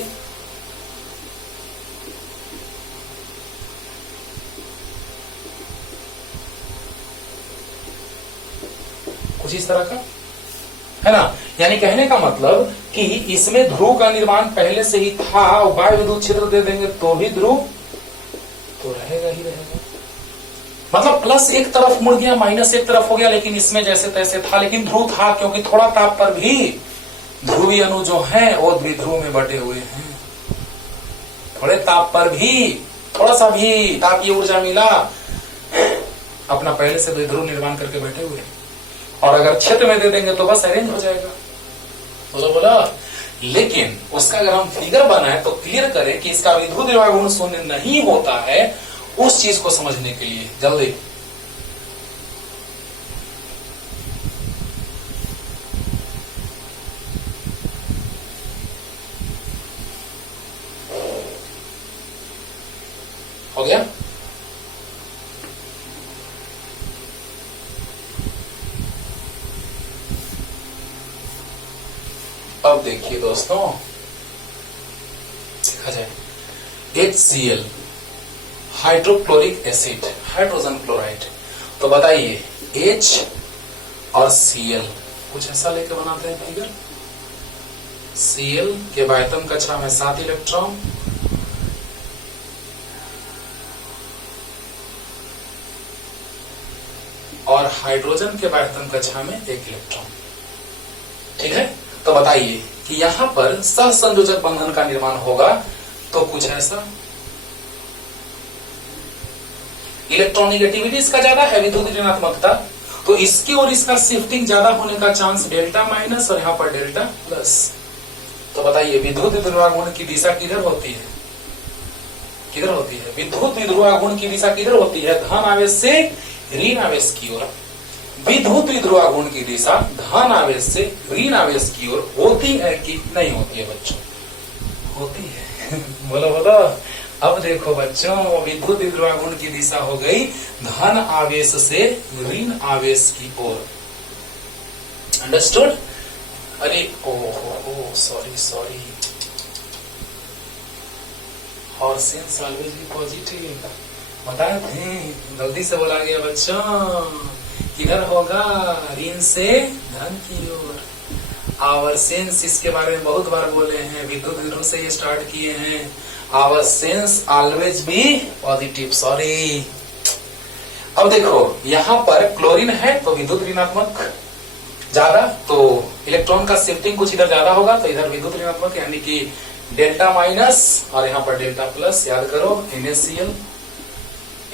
कुछ इस तरह का है ना, यानी कहने का मतलब कि इसमें ध्रुव का निर्माण पहले से ही था, और बाह्य विद्युत क्षेत्र दे देंगे तो भी ध्रुव तो रहेगा ही रहेगा। मतलब प्लस एक तरफ मुड़ गया, माइनस एक तरफ हो गया, लेकिन इसमें जैसे तैसे था, लेकिन ध्रुव था, क्योंकि थोड़ा ताप पर भी ध्रुवीय अणु जो है वो द्विध्रुव में बटे हुए हैं। थोड़े ताप पर भी थोड़ा सा भी तापीय ऊर्जा मिला, अपना पहले से द्विध्रुव निर्माण करके बैठे हुए। और अगर क्षेत्र में दे देंगे तो बस अरेंज हो जाएगा। बोलो बोलो। लेकिन उसका अगर हम फिगर बनाए तो क्लियर करें कि इसका विद्युत विभव गुण शून्य नहीं होता है, उस चीज को समझने के लिए जल्दी। हो गया? अब देखिए दोस्तों, देखा जाए HCl hydrochloric acid, hydrogen chloride. तो बताइए H और Cl कुछ ऐसा लेके बनाते हैं फिगर। Cl के बायतम कक्षा में 7 इलेक्ट्रॉन, और हाइड्रोजन के बायतम कक्षा में 1 इलेक्ट्रॉन। ठीक है, तो बताइए कि यहां पर सहसंयोजक बंधन का निर्माण होगा तो कुछ ऐसा। इलेक्ट्रॉनिगेटिविटी इसका ज्यादा है, विद्युत ऋणात्मकता, तो इसकी और इसका शिफ्टिंग ज्यादा होने का चांस डेल्टा माइनस और यहां पर डेल्टा प्लस। तो बताइए विद्युत विध्रुवागुण की दिशा किधर होती है? किधर होती है? विद्युत विध्रुवागुण की दिशा किधर होती है? धन आवेश से ऋण आवेश की ओर। विद्युत विध्रुवागुण की दिशा धन आवेश से ऋण आवेश की ओर होती है कि नहीं होती है बच्चों? होती है। बोलो बोलो। अब देखो बच्चों, विद्युत विध्रुवागुण की दिशा हो गई धन आवेश से ऋण आवेश की ओर। अंडरस्टूड? अरे ओ सॉरी और सेंस ऑलवेज बी पॉजिटिव बताए थे, गलती से बोला गया बच्चों। किधर होगा? ऋण से धन की ओर। आवर सेंस, इसके बारे में बहुत बार बोले हैं, विद्युत विध्रुव से ये स्टार्ट किए हैं। Our sense always be positive. Sorry. अब देखो यहां पर क्लोरीन है तो विद्युत ऋणात्मक ज्यादा, तो इलेक्ट्रॉन का शिफ्टिंग कुछ इधर ज्यादा होगा, तो इधर विद्युत ऋणात्मक यानी कि डेल्टा माइनस और यहाँ पर डेल्टा प्लस। याद करो NaCl,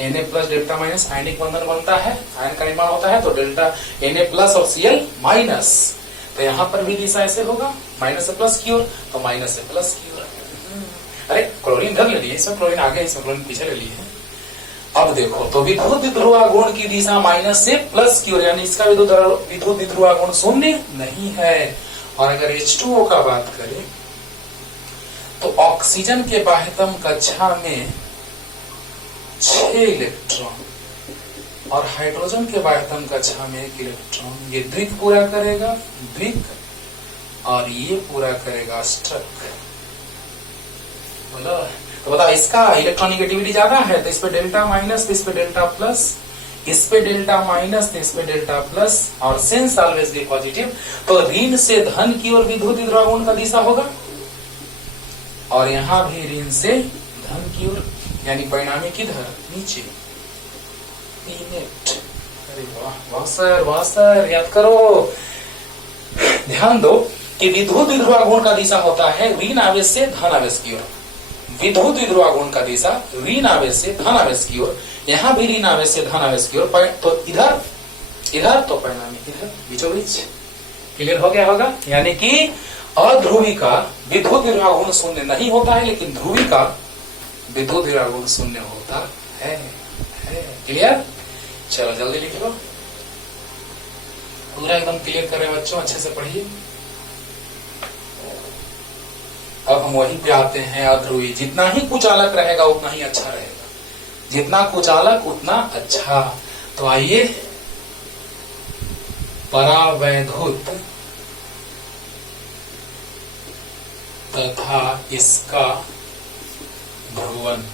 Na plus delta minus आयनिक बंधन बनता है, आयन का निर्माण होता है, तो डेल्टा Na प्लस और Cl माइनस। तो यहाँ पर भी दिशा ऐसे होगा, माइनस से प्लस की ओर, तो माइनस से प्लस की ओर। अरे क्लोरीन इधर ले लिए, इसमें क्लोरीन आगे, इसमें क्लोरीन पीछे ले लिए हैं। अब देखो तो विद्युत विध्रुवागुण की दिशा माइनस से प्लस की ओर, यानी इसका विद्युत विध्रुवागुण शून्य नहीं है। और अगर H2O का बात करें तो ऑक्सीजन के बाह्यतम कक्षा में 6 इलेक्ट्रॉन और हाइड्रोजन के बाह्यतम कक्षा में 1 इलेक्ट्रॉन। ये द्विक पूरा करेगा द्विक और ये पूरा करेगा स्ट्रक। बोलो तो बताओ, इसका इलेक्ट्रॉनिगेटिविटी ज्यादा है तो इस पे डेल्टा माइनस, इस पे डेल्टा प्लस, इस पे डेल्टा माइनस, इस पे डेल्टा प्लस, और सेंस ऑलवेज बी पॉजिटिव। तो ऋण से धन की ओर विद्युत विध्रुवागुण का दिशा होगा और यहाँ भी ऋण से धन की ओर, यानी परिणामी किधर? नीचे। अरे वाह सर, याद करो। ध्यान दो कि विद्युत विध्रुवागुण का दिशा होता है ऋण आवेश से धन आवेश की ओर। विद्युत विध्रुवागुण का दिशा ऋण आवेश से धन आवेश की ओर, यहाँ भी ऋण आवेश से धन आवेश की ओर, तो इधर तो परिणामी इधर, बीचों बीच। क्लियर हो गया होगा? यानी कि अध्रुवी का विद्युत विध्रुवागुण शून्य नहीं होता है, लेकिन ध्रुवी का विद्युत विध्रुवागुण शून्य होता है। क्लियर? चलो जल्दी लिख लो, पूरा एकदम क्लियर करें बच्चों, अच्छे से पढ़िए। अब हम वहीं पे आते हैं, अध्रुवी। जितना ही कुचालक रहेगा उतना ही अच्छा रहेगा, जितना कुचालक उतना अच्छा। तो आइए, परावैद्युत तथा इसका ध्रुवन।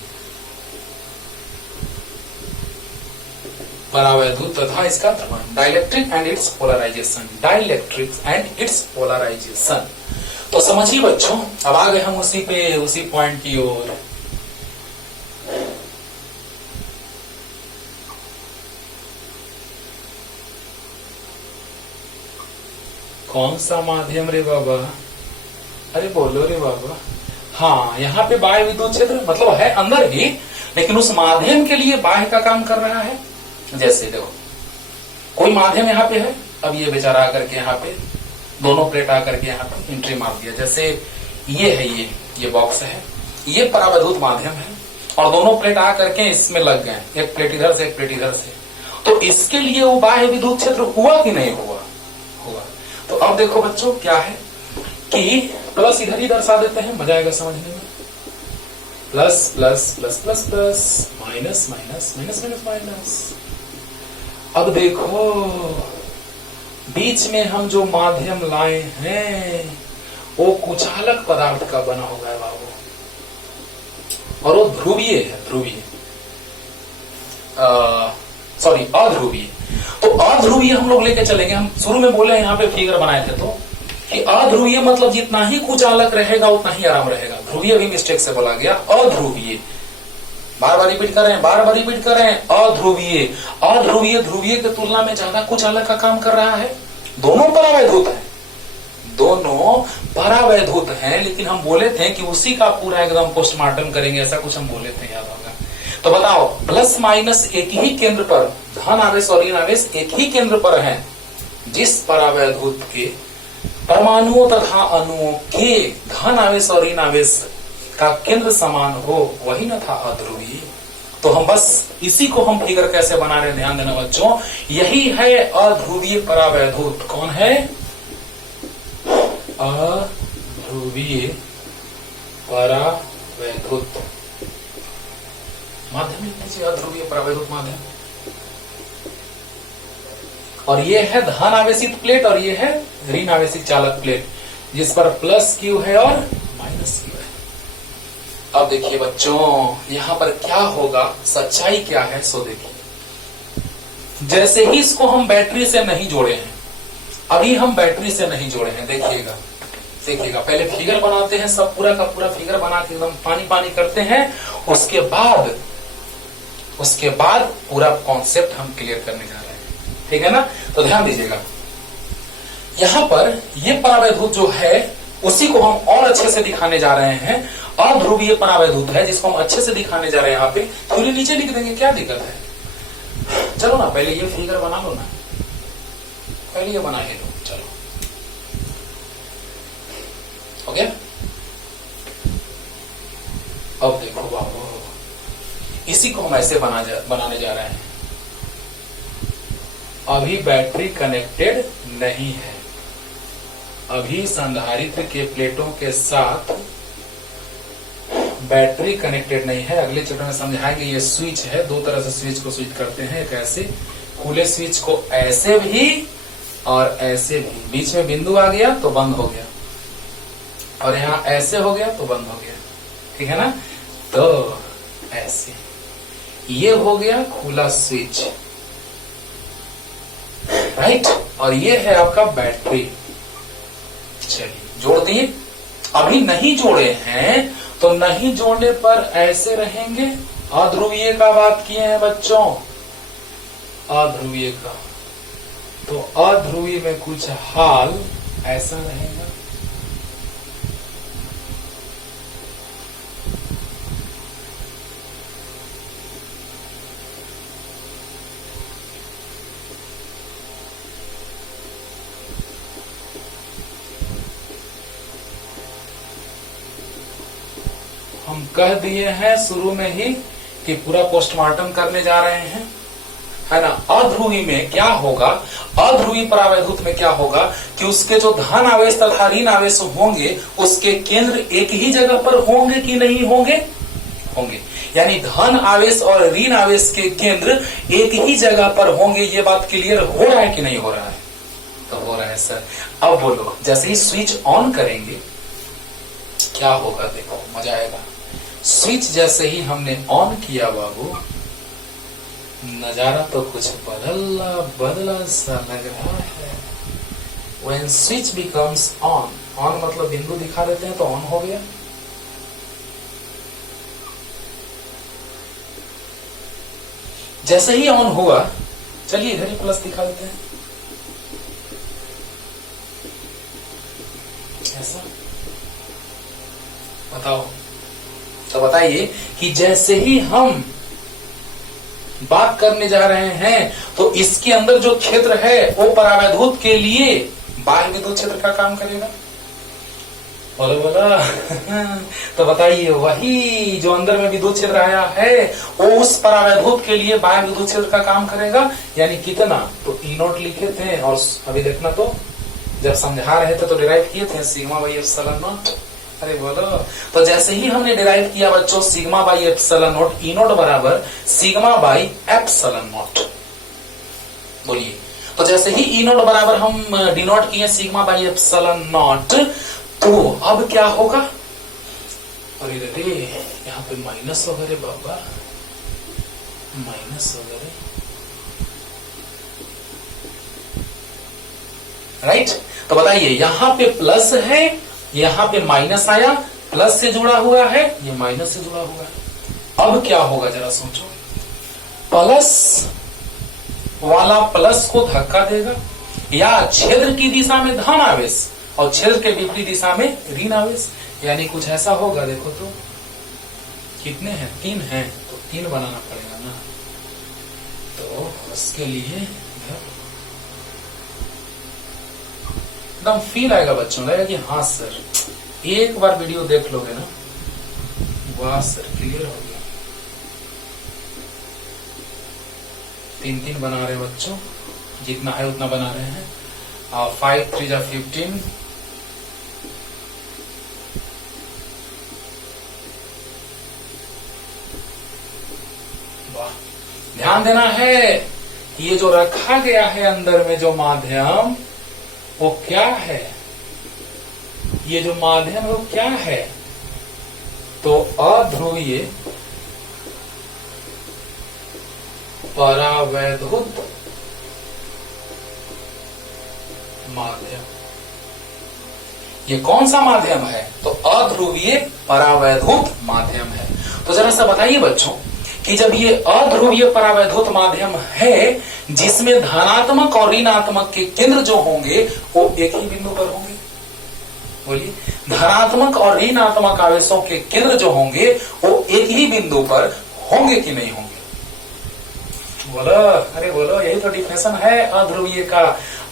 परावैद्युत तथा इसका ध्रुवन, dielectric and its polarisation. Dielectric and its polarisation. तो समझिए बच्चों, अब आ गए हम उसी पॉइंट की ओर। कौन सा माध्यम रे बाबा? अरे बोलो रे बाबा। हाँ, यहाँ पे बाह्य विद्युत क्षेत्र मतलब है अंदर ही, लेकिन उस माध्यम के लिए बाह्य का काम कर रहा है। जैसे देखो, कोई माध्यम यहाँ पे है, अब ये बेचारा आकर के यहाँ पे दोनों प्लेट आकर के यहाँ पे एंट्री मार दिया। जैसे ये है, ये बॉक्स है, ये परावैधूत माध्यम है और दोनों प्लेट आकर के इसमें लग गए, एक प्लेट इधर से एक प्लेट इधर से। तो इसके लिए वो बाह्य विद्युत क्षेत्र हुआ कि नहीं हुआ? हुआ। तो अब देखो बच्चों क्या है कि प्लस इधर ही दर्शा देते हैं, मजा आएगा समझने में। Plus plus plus plus plus, minus minus minus minus minus. अब देखो बीच में हम जो माध्यम लाए हैं वो कुचालक पदार्थ का बना हुआ है बाबू, और वो ध्रुवीय है, ध्रुवीय सॉरी अध्रुवीय। तो अध्रुवीय हम लोग लेके चलेंगे। हम शुरू में बोले यहाँ पे फिगर बनाए थे तो कि अध्रुवीय मतलब जितना ही कुचालक रहेगा उतना ही आराम रहेगा। ध्रुवीय भी मिस्टेक से बोला गया, अध्रुवीय। बार बार रिपीट कर रहे हैं, बार बार रिपीट कर रहे हैं। अध्रुवीय, अध्रुवीय ध्रुवीय की तुलना में ज्यादा कुचालक का काम कर रहा है। दोनों परावैधूत है, दोनों परावैधूत हैं, लेकिन हम बोले थे कि उसी का पूरा एकदम पोस्टमार्टम करेंगे, ऐसा कुछ हम बोले थे, याद होगा। तो बताओ प्लस माइनस एक ही केंद्र पर, धन आवेश और ऋण आवेश एक ही केंद्र पर है। जिस परावैधूत के परमाणुओं तथा अणुओं के धन आवेश और ऋण आवेश का केंद्र समान हो वही न था अध्रुवीय। तो हम बस इसी को हम फिगर कैसे बना रहे हैं, ध्यान देना बच्चों। यही है अध्रुवीय परावैधूत। कौन है? अध्रुवीय परावैधूत माध्यम लिखने चाहिए, अध्रुवीय परावैधूत माध्यम। और ये है धन आवेशित प्लेट और ये है ऋण आवेशित चालक प्लेट, जिस पर प्लस क्यू है और माइनस क्यू है। अब देखिए बच्चों यहाँ पर क्या होगा, सच्चाई क्या है सो देखिए। जैसे ही इसको हम बैटरी से नहीं जोड़े हैं, अभी हम बैटरी से नहीं जोड़े हैं, देखिएगा देखिएगा। पहले फिगर बनाते हैं, सब पूरा का पूरा फिगर बना के एकदम पानी पानी करते हैं। उसके बाद पूरा कॉन्सेप्ट हम क्लियर करने जा रहे हैं, ठीक है ना। तो ध्यान दीजिएगा, यहाँ पर ये परावैधूत जो है उसी को हम और अच्छे से दिखाने जा रहे हैं। अध्रुवीय परावैधूत है जिसको हम अच्छे से दिखाने जा रहे हैं। यहाँ पे थोड़ी नीचे लिख देंगे, क्या दिक्कत है। चलो ना पहले ये फिगर बना लो ना, पहले ये बना ही लो। चलो हो गया। अब देखो बाबू, इसी को हम ऐसे बनाने जा रहे हैं। अभी बैटरी कनेक्टेड नहीं है, अभी संधारित्र के प्लेटों के साथ बैटरी कनेक्टेड नहीं है। अगले चैप्टर में समझाएंगे। ये स्विच है, दो तरह से स्विच को स्विच करते हैं। एक ऐसे खुले स्विच को ऐसे भी और ऐसे भी, बीच में बिंदु आ गया तो बंद हो गया, और यहाँ ऐसे हो गया तो बंद हो गया, ठीक है ना। तो ऐसे ये हो गया खुला स्विच, राइट। और ये है आपका बैटरी। चलिए जोड़ दिए। अभी नहीं जोड़े हैं तो नहीं जोड़ने पर ऐसे रहेंगे। अध्रुवीय का बात किए हैं बच्चों, अध्रुवीय का। तो अध्रुवीय में कुछ हाल ऐसा रहेगा। हम कह दिए हैं शुरू में ही कि पूरा पोस्टमार्टम करने जा रहे हैं, है ना। अध्रुवी में क्या होगा, अध्रुवी परावैधूत में क्या होगा कि उसके जो धन आवेश तथा ऋण आवेश होंगे उसके केंद्र एक ही जगह पर होंगे कि नहीं होंगे? होंगे। यानी धन आवेश और ऋण आवेश के केंद्र एक ही जगह पर होंगे। ये बात क्लियर हो रहा है कि नहीं हो रहा है? तो हो रहा है सर। अब बोलो, जैसे ही स्विच ऑन करेंगे क्या होगा, देखो मजा आएगा। स्विच जैसे ही हमने ऑन किया बाबू, नजारा तो कुछ बदला बदला सा लग रहा है। When switch becomes on, on मतलब बिंदु दिखा देते हैं तो ऑन हो गया। जैसे ही ऑन हुआ, चलिए इधर ही प्लस दिखा देते हैं, ऐसा बताओ। तो बताइए कि जैसे ही हम बात करने जा रहे हैं तो इसके अंदर जो क्षेत्र है वो परावैद्युत के लिए बाह्य विद्युत क्षेत्र का काम करेगा। बोलो बोला तो बताइए, वही जो अंदर में विद्युत क्षेत्र आया है वो उस परावैद्युत के लिए बाह्य विद्युत क्षेत्र का काम करेगा। यानी कितना, तो ई नॉट लिखे थे और अभी देखना, तो जब समझा रहे थे तो डिराइव किए थे सिग्मा बाई एप्सिलॉन नॉट। अरे बोलो, तो जैसे ही हमने डिराइव किया बच्चों sigma by epsilon not, E not बराबर सिग्मा बाई एप्सिलॉन नॉट। बोलिए, तो जैसे ही ई नॉट बराबर हम डिनोट किए सिग्मा बाई एप्सिलॉन नॉट, तो अब क्या होगा, अरे रे यहाँ पे माइनस वगैरह बाबा, माइनस वगैरह, राइट। तो बताइए यहाँ पे प्लस है, यहाँ पे माइनस आया, प्लस से जुड़ा हुआ है, ये माइनस से जुड़ा हुआ है। अब क्या होगा जरा सोचो, प्लस वाला प्लस को धक्का देगा, या क्षेत्र की दिशा में धन आवेश और क्षेत्र के विपरीत दिशा में ऋण आवेश, यानी कुछ ऐसा होगा। देखो तो कितने हैं, 3 हैं, तो 3 बनाना पड़ेगा ना। तो उसके लिए एकदम फील आएगा बच्चों, लगेगा कि हाँ सर, एक बार वीडियो देख लोगे ना, वाह सर क्लियर हो गया। 3-3 बना रहे हैं बच्चों, जितना है उतना बना रहे हैं। 5 3 जा 15, वाह। ध्यान देना है, ये जो रखा गया है अंदर में जो माध्यम, वो क्या है, ये जो माध्यम वो क्या है, तो अध्रुवीय परावैद्युत माध्यम। ये कौन सा माध्यम है, तो अध्रुवीय परावैद्युत माध्यम है। तो जरा सा बताइए बच्चों कि जब ये अध्रुवीय परावैद्युत माध्यम है, जिसमें धनात्मक और ऋणात्मक के केंद्र जो होंगे वो एक ही बिंदु पर होंगे। बोलिए, धनात्मक और ऋणात्मक आवेशों के केंद्र जो होंगे वो एक ही बिंदु पर होंगे कि नहीं होंगे? बोलो, अरे बोलो, यही तो डिफिनेशन है अध्रुवीय का।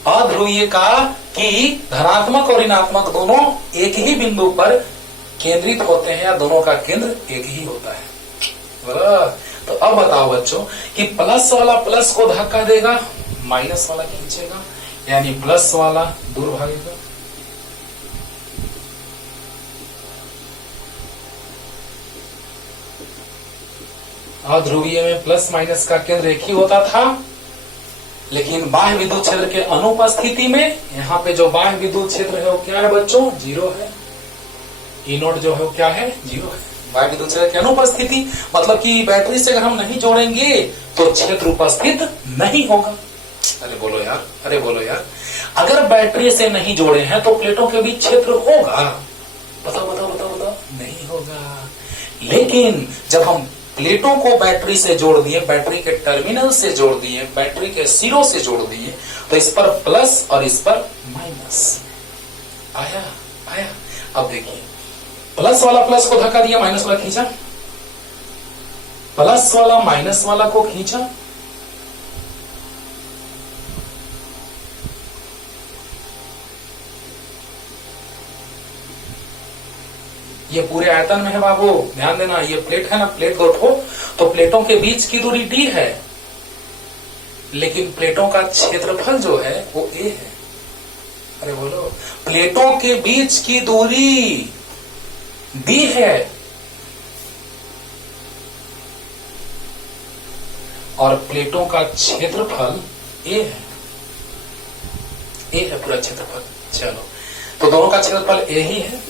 अध्रुवीय का कि धनात्मक और ऋणात्मक दोनों एक ही बिंदु पर केंद्रित होते हैं, या दोनों का केंद्र एक ही होता है। तो अब बताओ बच्चों कि प्लस वाला प्लस को धक्का देगा, माइनस वाला खींचेगा, यानी प्लस वाला दूर भागेगा। अध्रुवीय में प्लस माइनस का केंद्र एक ही होता था, लेकिन बाह्य विद्युत क्षेत्र के अनुपस्थिति में यहाँ पे जो बाह्य विद्युत क्षेत्र है वो क्या है बच्चों, 0 है। ई नोट जो है वो क्या है, 0 है। बाह्य विद्युत क्षेत्र की अनुपस्थिति मतलब कि बैटरी से अगर हम नहीं जोड़ेंगे तो क्षेत्र उपस्थित नहीं होगा। अरे बोलो यार, अरे बोलो यार, अगर बैटरी से नहीं जोड़े हैं तो प्लेटों के बीच क्षेत्र होगा? बताओ बताओ बताओ बताओ, नहीं होगा। लेकिन जब हम प्लेटों को बैटरी से जोड़ दिए, बैटरी के टर्मिनल से जोड़ दिए, बैटरी के सिरों से जोड़ दिए, तो इस पर प्लस और इस पर माइनस आया आया। अब देखिए, प्लस वाला प्लस को धक्का दिया, माइनस वाला खींचा, प्लस वाला माइनस वाला को खींचा, ये पूरे आयतन में है बाबू, ध्यान देना। ये प्लेट है ना, प्लेट दो ठो, तो प्लेटों के बीच की दूरी d है, लेकिन प्लेटों का क्षेत्रफल जो है वो a है। अरे बोलो, प्लेटों के बीच की दूरी d है और प्लेटों का क्षेत्रफल a है, a है पूरा क्षेत्रफल। चलो, तो दोनों का क्षेत्रफल a ही है।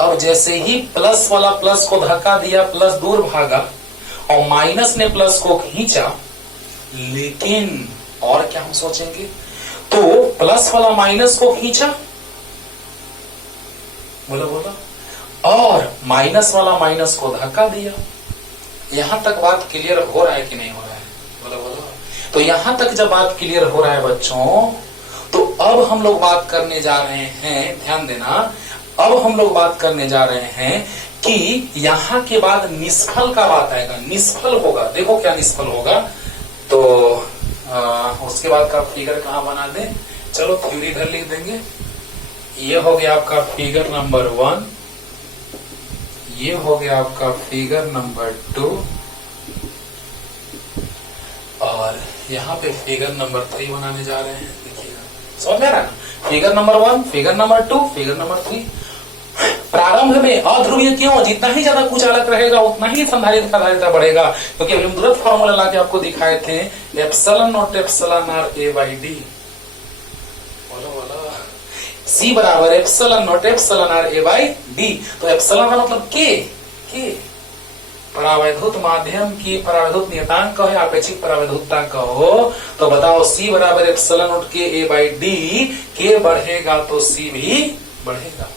अब जैसे ही प्लस वाला प्लस को धक्का दिया, प्लस दूर भागा और माइनस ने प्लस को खींचा, लेकिन और क्या हम सोचेंगे, तो प्लस वाला माइनस को खींचा, बोलो बोलो, और माइनस वाला माइनस को धक्का दिया। यहां तक बात क्लियर हो रहा है कि नहीं हो रहा है? बोलो बोलो। तो यहां तक जब बात क्लियर हो रहा है बच्चों, तो अब हम लोग बात करने जा रहे हैं, ध्यान देना, अब हम लोग बात करने जा रहे हैं कि यहां के बाद निष्फल का बात आएगा, निष्फल होगा। देखो क्या निष्फल होगा, तो उसके बाद का फिगर कहां बना दें, चलो थ्योरी इधर लिख देंगे। ये हो गया आपका फिगर नंबर 1, ये हो गया आपका फिगर नंबर 2, और यहाँ पे फिगर नंबर 3 बनाने जा रहे हैं। देखिएगा, समझ में आ रहा है ना, figure number 1, figure number 2, figure number 3। प्रारंभ में अध्रुवीय क्यों, जितना ही ज्यादा कुचालक रहेगा उतना ही संधारित्र का धारिता बढ़ेगा, क्योंकि अभी हम तुरंत फॉर्मूला लाके आपको दिखाए थे, epsilon naught epsilon R A by D. C बराबर epsilon naught epsilon R A by D. तो एप्सिलॉन का मतलब के परावैधुत माध्यम की परावैधुत नियतांक है, आपेक्षिक परावैधुतता कहो तो बताओ सी बराबर एप्सिलॉन नॉट के ए बाई डी। के बढ़ेगा तो सी भी बढ़ेगा।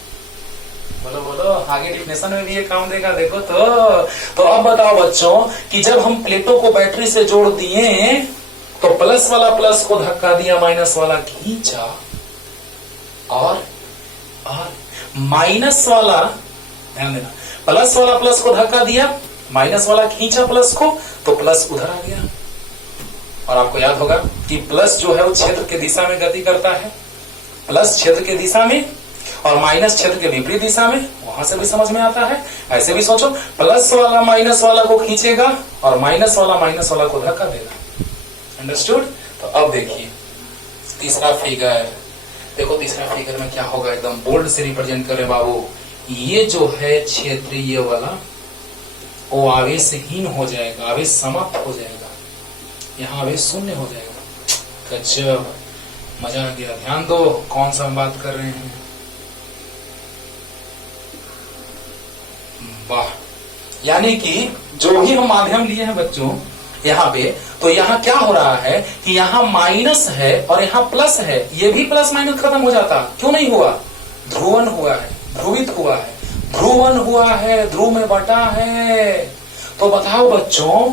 बोलो बोलो, आगे डिफिनेशन में भी ये काम देगा। देखो तो अब बताओ बच्चों कि जब हम प्लेटों को बैटरी से जोड़ दिए तो प्लस वाला प्लस को धक्का दिया, माइनस वाला खींचा, और माइनस वाला, ध्यान देना, प्लस वाला प्लस को धक्का दिया, माइनस वाला खींचा प्लस को, तो प्लस उधर आ गया। और आपको याद होगा कि प्लस जो है वो क्षेत्र के दिशा में गति करता है, प्लस क्षेत्र के दिशा में और माइनस क्षेत्र के विपरीत दिशा में। वहां से भी समझ में आता है। ऐसे भी सोचो, प्लस वाला माइनस वाला को खींचेगा और माइनस वाला को धक्का देगा। अंडरस्टूड? तो अब देखिए तीसरा फिगर। देखो तीसरा फिगर में क्या होगा, एकदम बोल्ड से रिप्रेजेंट करे बाबू। ये जो है क्षेत्रीय वाला वो आवेशहीन हो जाएगा, आवेश समाप्त हो जाएगा, यहाँ आवेश शून्य हो जाएगा। गजब, मजा आ गया। ध्यान दो कौन सा हम बात कर रहे हैं। वाह, यानी कि जो भी हम माध्यम लिए हैं बच्चों यहाँ पे, तो यहाँ क्या हो रहा है कि यहाँ माइनस है और यहाँ प्लस है। ये भी प्लस माइनस खत्म हो जाता, क्यों नहीं हुआ? ध्रुवन हुआ है, ध्रुवित हुआ है, ध्रुवन हुआ है, ध्रुव में बटा है। तो बताओ बच्चों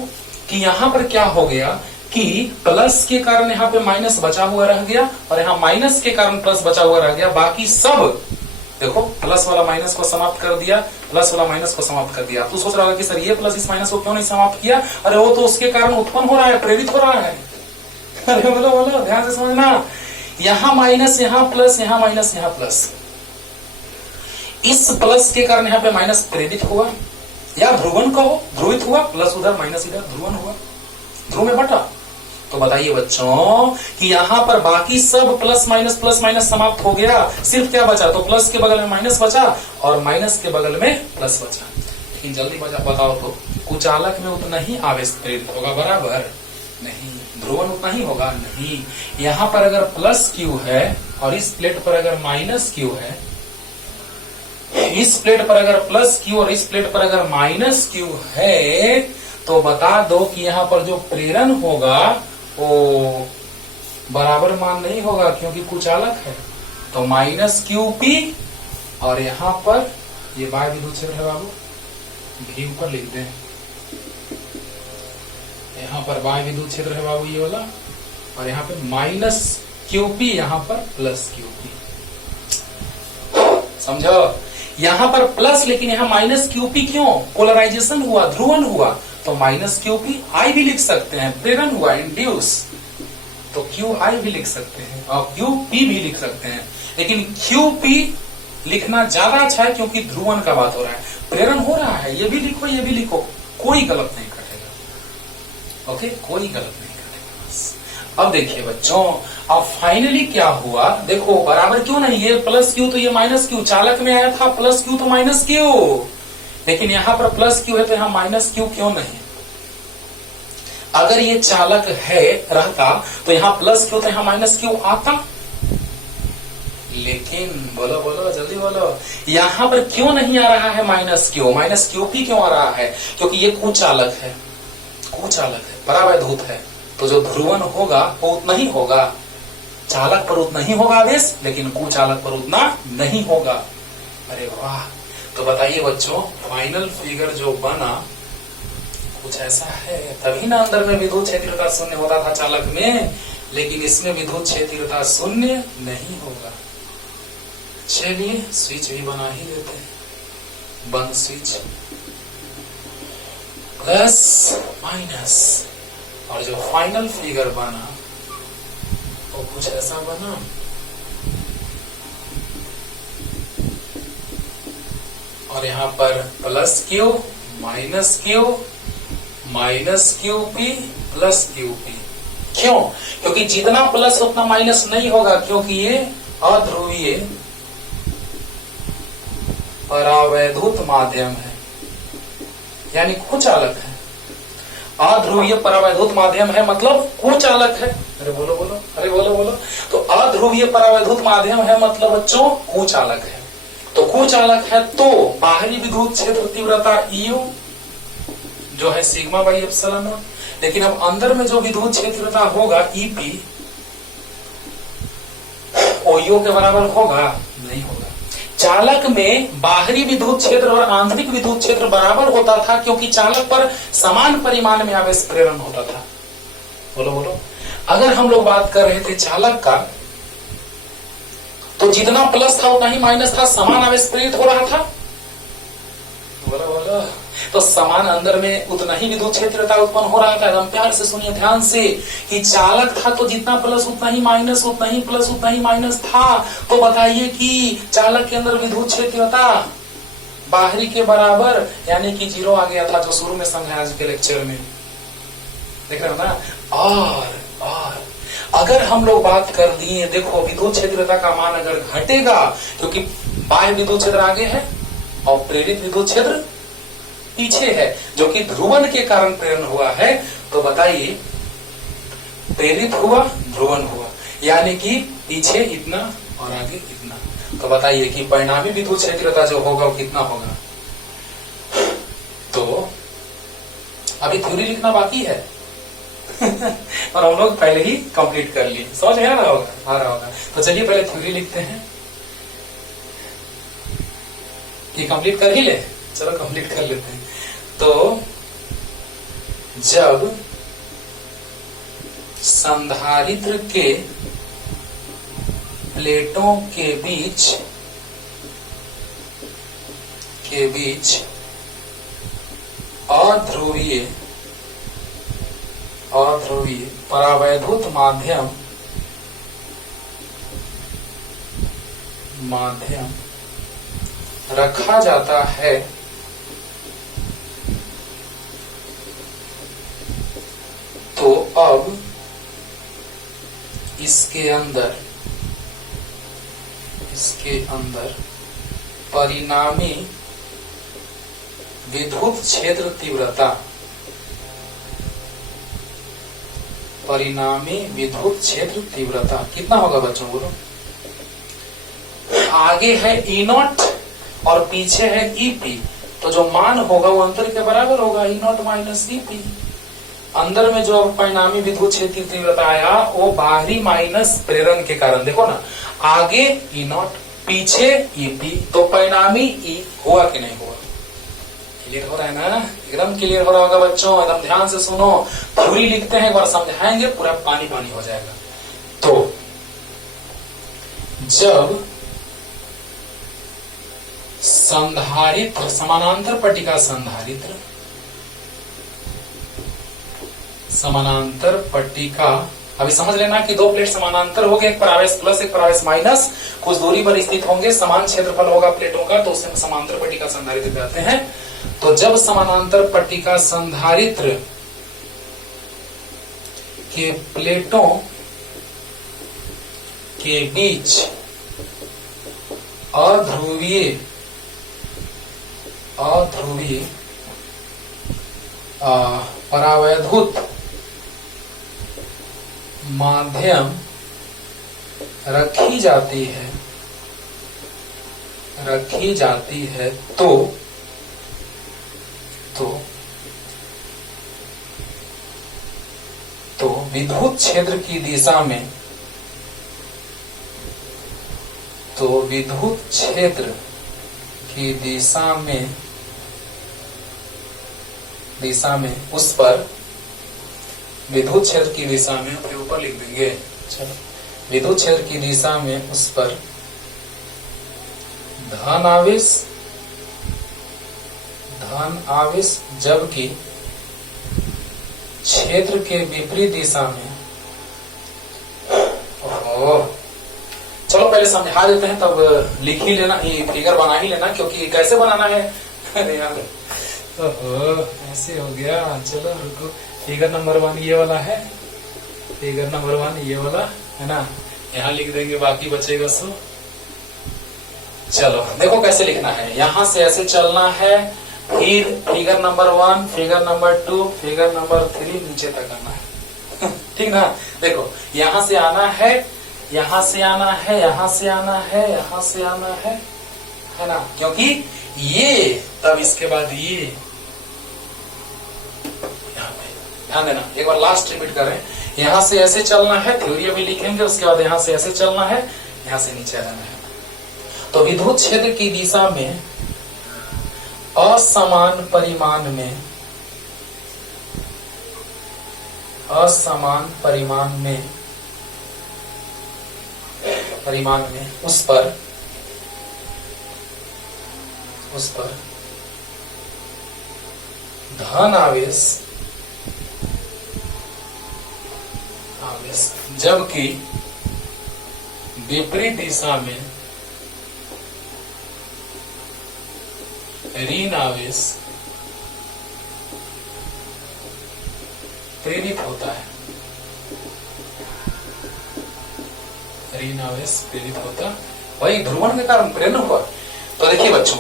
कि यहाँ पर क्या हो गया कि प्लस के कारण यहाँ पे माइनस बचा हुआ रह गया और यहाँ माइनस के कारण प्लस बचा हुआ रह गया। बाकी सब देखो, प्लस वाला माइनस को समाप्त कर दिया, प्लस वाला माइनस को समाप्त कर दिया। तू सोच रहा है कि सर ये प्लस इस माइनस को क्यों नहीं समाप्त किया? अरे वो तो उसके कारण उत्पन्न हो रहा है, प्रेरित हो रहा है। अरे बोलो बोलो, ध्यान से समझना। यहाँ माइनस, यहाँ प्लस, यहाँ माइनस, यहाँ प्लस। इस प्लस के कारण यहाँ पे माइनस प्रेरित हुआ, या ध्रुवन कहो, ध्रुवित हुआ, प्लस उधर माइनस इधर, ध्रुवन हुआ, ध्रुव में बटा। तो बताइए बच्चों कि यहाँ पर बाकी सब प्लस माइनस समाप्त हो गया, सिर्फ क्या बचा? तो प्लस के बगल में माइनस बचा और माइनस के बगल में प्लस बचा। लेकिन जल्दी बताओ तो कुचालक में उतना ही आवेश प्रेरित होगा? बराबर नहीं। ध्रुवन उतना ही होगा? नहीं। यहाँ पर अगर प्लस क्यू है और इस प्लेट पर अगर माइनस क्यू है, इस प्लेट पर अगर प्लस क्यू और इस प्लेट पर अगर माइनस क्यू है, तो बता दो कि यहाँ पर जो प्रेरण होगा वो बराबर मान नहीं होगा, क्योंकि कुचालक है। तो माइनस क्यू पी, और यहाँ पर ये बाह्य विद्युत क्षेत्र है बाबू, भी ऊपर लिख दें। यहाँ पर बाह्य विद्युत क्षेत्र है बाबू ये वाला, और यहाँ पे माइनस क्यू पी, यहाँ पर प्लस क्यू पी। समझो, यहाँ पर प्लस लेकिन यहाँ माइनस क्यूपी क्यों? पोलराइजेशन हुआ, ध्रुवन हुआ। तो माइनस क्यूपी आई भी लिख सकते हैं, प्रेरण हुआ, इंड्यूस। तो क्यू आई भी लिख सकते हैं और क्यू पी भी लिख सकते हैं, लेकिन क्यू पी लिखना ज्यादा अच्छा है क्योंकि ध्रुवन का बात हो रहा है, प्रेरण हो रहा है। ये भी लिखो, ये भी लिखो, कोई गलत नहीं कटेगा। ओके, कोई गलत नहीं कटेगा। बस अब देखिए बच्चों, अब फाइनली क्या हुआ, देखो बराबर क्यों नहीं, ये प्लस क्यू तो ये माइनस क्यू, चालक में आया था प्लस क्यू तो माइनस क्यू, लेकिन यहाँ पर प्लस क्यू है तो यहाँ माइनस क्यू क्यों नहीं? अगर ये चालक है रहता तो यहाँ प्लस क्यू तो यहाँ माइनस क्यू आता, लेकिन बोलो बोलो जल्दी बोलो, यहाँ पर क्यों नहीं आ रहा है minus Q? Minus Q P क्यों आ रहा है? क्योंकि ये कुचालक है, कुचालक है, परावैधुत है। तो जो ध्रुवन होगा वो उतना ही होगा, चालक पर उतना ही होगा आवेश, लेकिन कुचालक पर उतना नहीं होगा। अरे वाह। तो बताइए बच्चों, फाइनल फिगर जो बना कुछ ऐसा है। तभी ना अंदर में विद्युत क्षेत्रता शून्य होता था चालक में, लेकिन इसमें विद्युत क्षेत्रता शून्य नहीं होगा। चलिए स्विच भी बना ही देते हैं। 1 स्विच प्लस माइनस, और जो फाइनल फिगर बना वो कुछ ऐसा बना। और यहां पर plus Q minus Q P plus Q P. क्यों? क्योंकि जितना प्लस उतना माइनस नहीं होगा, क्योंकि ये अध्रुवीय परावैद्युत माध्यम है, यानी कुचालक है। अध्रुवीय परावैद्युत माध्यम है मतलब कुचालक है। अरे बोलो बोलो, अरे बोलो बोलो। तो अध्रुवीय परावैद्युत माध्यम है मतलब बच्चों कुचालक है। तो कुचालक है तो बाहरी विद्युत क्षेत्र तीव्रता ईयू जो है सिग्मा बाई एप्सिलॉन नॉट, लेकिन अब अंदर में जो विद्युत क्षेत्रता होगा ईपी ओयो के बराबर होगा नहीं होगा। चालक में बाहरी विद्युत क्षेत्र और आंतरिक विद्युत क्षेत्र बराबर होता था, क्योंकि चालक पर समान परिमाण में आवेश प्रेरण होता था। बोलो बोलो। अगर हम लोग बात कर रहे थे चालक का, तो जितना प्लस था उतना ही माइनस था, समान आवेश प्रेरित हो रहा था। बोलो बोलो। तो समान अंदर में उतना ही विद्युत क्षेत्रता उत्पन्न हो रहा था। एकदम प्यार से सुनिए ध्यान से कि चालक था तो जितना प्लस उतना ही माइनस, उतना ही प्लस उतना ही माइनस था। तो बताइए कि चालक के अंदर विद्युत क्षेत्रता बाहरी के बराबर यानी कि 0 आ गया था, जो शुरू में समझाया आज के लेक्चर में। देख रहे हो ना। और अगर हम लोग बात कर दिए, देखो विद्युत क्षेत्रता का मान अगर घटेगा, क्योंकि बाह्य विद्युत क्षेत्र आगे है और प्रेरित विद्युत क्षेत्र पीछे है, जो कि ध्रुवण के कारण प्रेरण हुआ है। तो बताइए प्रेरित हुआ ध्रुवण हुआ, यानी कि पीछे इतना और आगे इतना। तो बताइए कि परिणामी विद्युत क्षेत्रता जो होगा वो कितना होगा। तो अभी थ्योरी लिखना बाकी है और हम लोग पहले ही कंप्लीट कर लिए। समझ में आ रहा होगा। तो चलिए पहले थ्योरी लिखते हैं कि कंप्लीट कर ही ले। चलो कंप्लीट कर लेते हैं। तो जब संधारित्र के प्लेटों के बीच अध्रुवीय परावैद्युत माध्यम रखा जाता है, तो अब इसके अंदर परिणामी विद्युत क्षेत्र तीव्रता कितना होगा बच्चों बोलो। आगे है ई नॉट और पीछे है ईपी, तो जो मान होगा वो अंतर के बराबर होगा, ई नॉट माइनस ईपी। अंदर में जो परिणामी विद्युत क्षेत्र तीव्रता आया वो बाहरी माइनस प्रेरण के कारण, देखो ना, आगे ई नॉट पीछे ईपी, तो परिणामी ई हुआ कि नहीं हुआ। क्लियर हो रहा है ना। एकदम क्लियर हो रहा होगा बच्चों। एकदम ध्यान से सुनो। थ्योरी लिखते हैं, एक बार समझाएंगे, पूरा पानी पानी हो जाएगा। तो जब संधारित्र समानांतर पट्टिका अभी समझ लेना कि दो प्लेट समानांतर हो गए, एक पर आवेश प्लस एक पर आवेश माइनस, कुछ दूरी पर स्थित होंगे, समान क्षेत्रफल होगा प्लेटों का, तो उसे समांतर पट्टिका संधारित्र कहते हैं। तो जब समानांतर पट्टिका संधारित्र के प्लेटों के बीच अध्रुवीय परावैद्युत माध्यम रखी जाती है तो विद्युत क्षेत्र की दिशा में उस पर विद्युत क्षेत्र की दिशा में अपने ऊपर लिख देंगे। चलो, विद्युत क्षेत्र की दिशा में उस पर धन आवेश धन आवेश जबकि क्षेत्र के विपरीत दिशा में। ओहो, चलो पहले समझा देते हैं तब लिख ही लेना, ये फिगर बना ही लेना, क्योंकि कैसे बनाना है। अरे यार, ओहो ऐसे हो गया। चलो रुको, फिगर नंबर 1 ये वाला है, फिगर नंबर 1 ये वाला है ना, यहाँ लिख देंगे, बाकी बचेगा सो। चलो देखो कैसे लिखना है, यहां से ऐसे चलना है, फिर figure number 1, figure number 2, figure number 3 नीचे तक आना है। ठीक ना। देखो यहां से आना है, यहां से आना है, यहां से आना है, यहां से आना है ना, क्योंकि ये तब इसके बाद ये यहाँ पे ध्यान देना। एक बार लास्ट रिपीट करें, यहां से ऐसे चलना है, थ्योरी अभी लिखेंगे, उसके बाद यहां से ऐसे चलना है, यहां से नीचे आना है। तो विद्युत क्षेत्र की दिशा में असमान परिमाण में, असमान परिमाण में उस पर धन आवेश जबकि विपरीत दिशा में ऋण आवेश प्रेरित होता है। ऋण आवेश प्रेरित होता, वही ध्रुवण के कारण प्रेरण हुआ। तो देखिए बच्चों,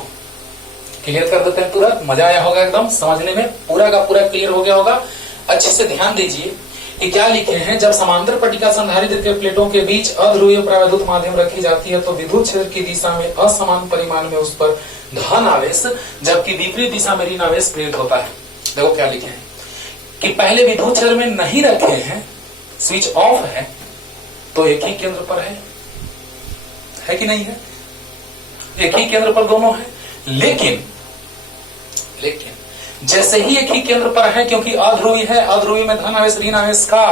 क्लियर कर देते हैं तुरंत, मजा आया होगा एकदम समझने में, पूरा का पूरा क्लियर हो गया होगा। अच्छे से ध्यान दीजिए कि क्या लिखे हैं, जब समांतर पट्टिका संधारित्र के प्लेटों के बीच अध्रुवीय प्रावैद्युत माध्यम रखी जाती है तो विद्युत क्षेत्र की दिशा में असमान परिमाण में उस पर धन आवेश जबकि विपरीत दिशा में ऋण आवेश प्रेरित होता है। देखो क्या लिखे हैं कि पहले विद्युत क्षेत्र में नहीं रखे हैं, स्विच ऑफ है, तो एक ही केंद्र पर है कि नहीं है, एक ही केंद्र पर दोनों है। लेकिन जैसे ही एक ही केंद्र पर है, क्योंकि अध्रुवी है, अध्रुवी में धन आवेश ऋण आवेश का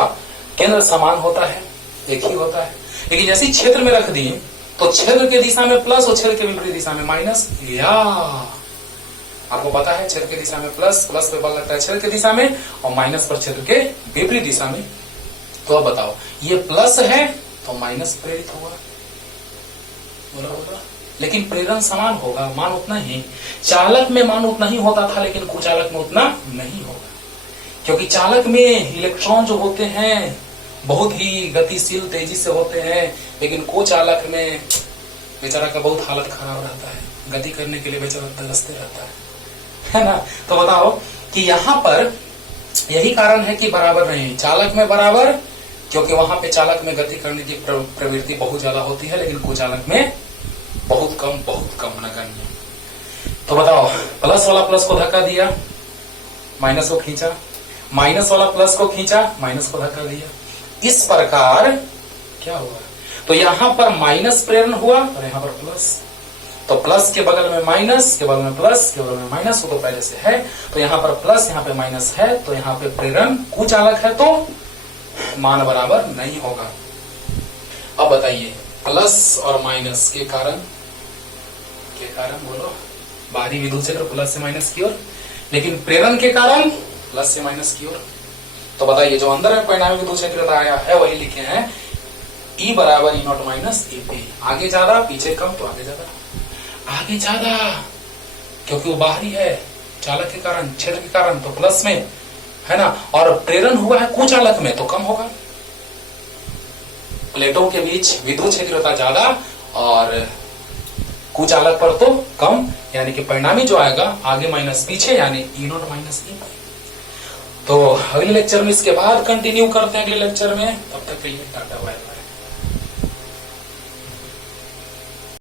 केंद्र समान होता है, एक ही होता है। लेकिन जैसे ही क्षेत्र में रख दिए तो क्षेत्र के दिशा में प्लस और क्षेत्र के विपरीत दिशा में माइनस। या आपको पता है क्षेत्र के दिशा में प्लस पे बल लगता है क्षेत्र के दिशा में, और माइनस पर क्षेत्र के विपरीत दिशा में। तो अब बताओ, ये प्लस है तो माइनस प्रेरित होगा, बोला होगा, लेकिन प्रेरण समान होगा, मान उतना ही। चालक में मान उतना ही होता था, लेकिन कुचालक में उतना नहीं होगा, क्योंकि चालक में इलेक्ट्रॉन जो होते हैं बहुत ही गतिशील तेजी से होते हैं, लेकिन कुचालक में बेचारा का बहुत हालत खराब रहता है, गति करने के लिए बेचारा तरसते रहता है ना। तो बताओ कि यहाँ पर यही कारण है कि बराबर नहीं, चालक में बराबर, क्योंकि वहां पे चालक में गति करने की प्रवृत्ति बहुत ज्यादा होती है, लेकिन कुचालक में बहुत कम नगण्य। तो बताओ, प्लस वाला प्लस को धक्का दिया, माइनस को खींचा, माइनस वाला प्लस को खींचा, माइनस को धक्का दिया। इस प्रकार क्या हुआ, तो यहां पर माइनस प्रेरण हुआ और यहां पर प्लस। तो प्लस के बगल में माइनस, के बगल में प्लस, के बगल में माइनस, वो तो पहले से है। तो यहां पर प्लस, यहां पे माइनस है, तो यहां पे प्रेरण कुचालक है, तो मान बराबर नहीं होगा। अब बताइए, प्लस और माइनस के कारण बोलो, बाहरी विद्युत क्षेत्र प्लस से माइनस की ओर, लेकिन प्रेरण के कारण प्लस से माइनस की ओर। तो बताइए, जो अंदर में परिणामी विद्युत क्षेत्र आया है वही लिखे हैं, E बराबर E0 माइनस EP। आगे ज्यादा पीछे कम, तो आगे ज्यादा, क्योंकि वो बाहरी है, चालक के कारण, क्षेत्र के कारण, तो प्लस में है ना, और प्रेरण हुआ है कुचालक में, तो कम होगा। प्लेटों के बीच विद्युत क्षेत्र ज्यादा और कुचालक पर तो कम, यानी कि परिणामी जो आएगा आगे माइनस पीछे, यानी E0 माइनस EP। तो अगले लेक्चर में इसके बाद कंटिन्यू करते हैं, अगले लेक्चर में। तब तक के लिए टाटा बाय बाय।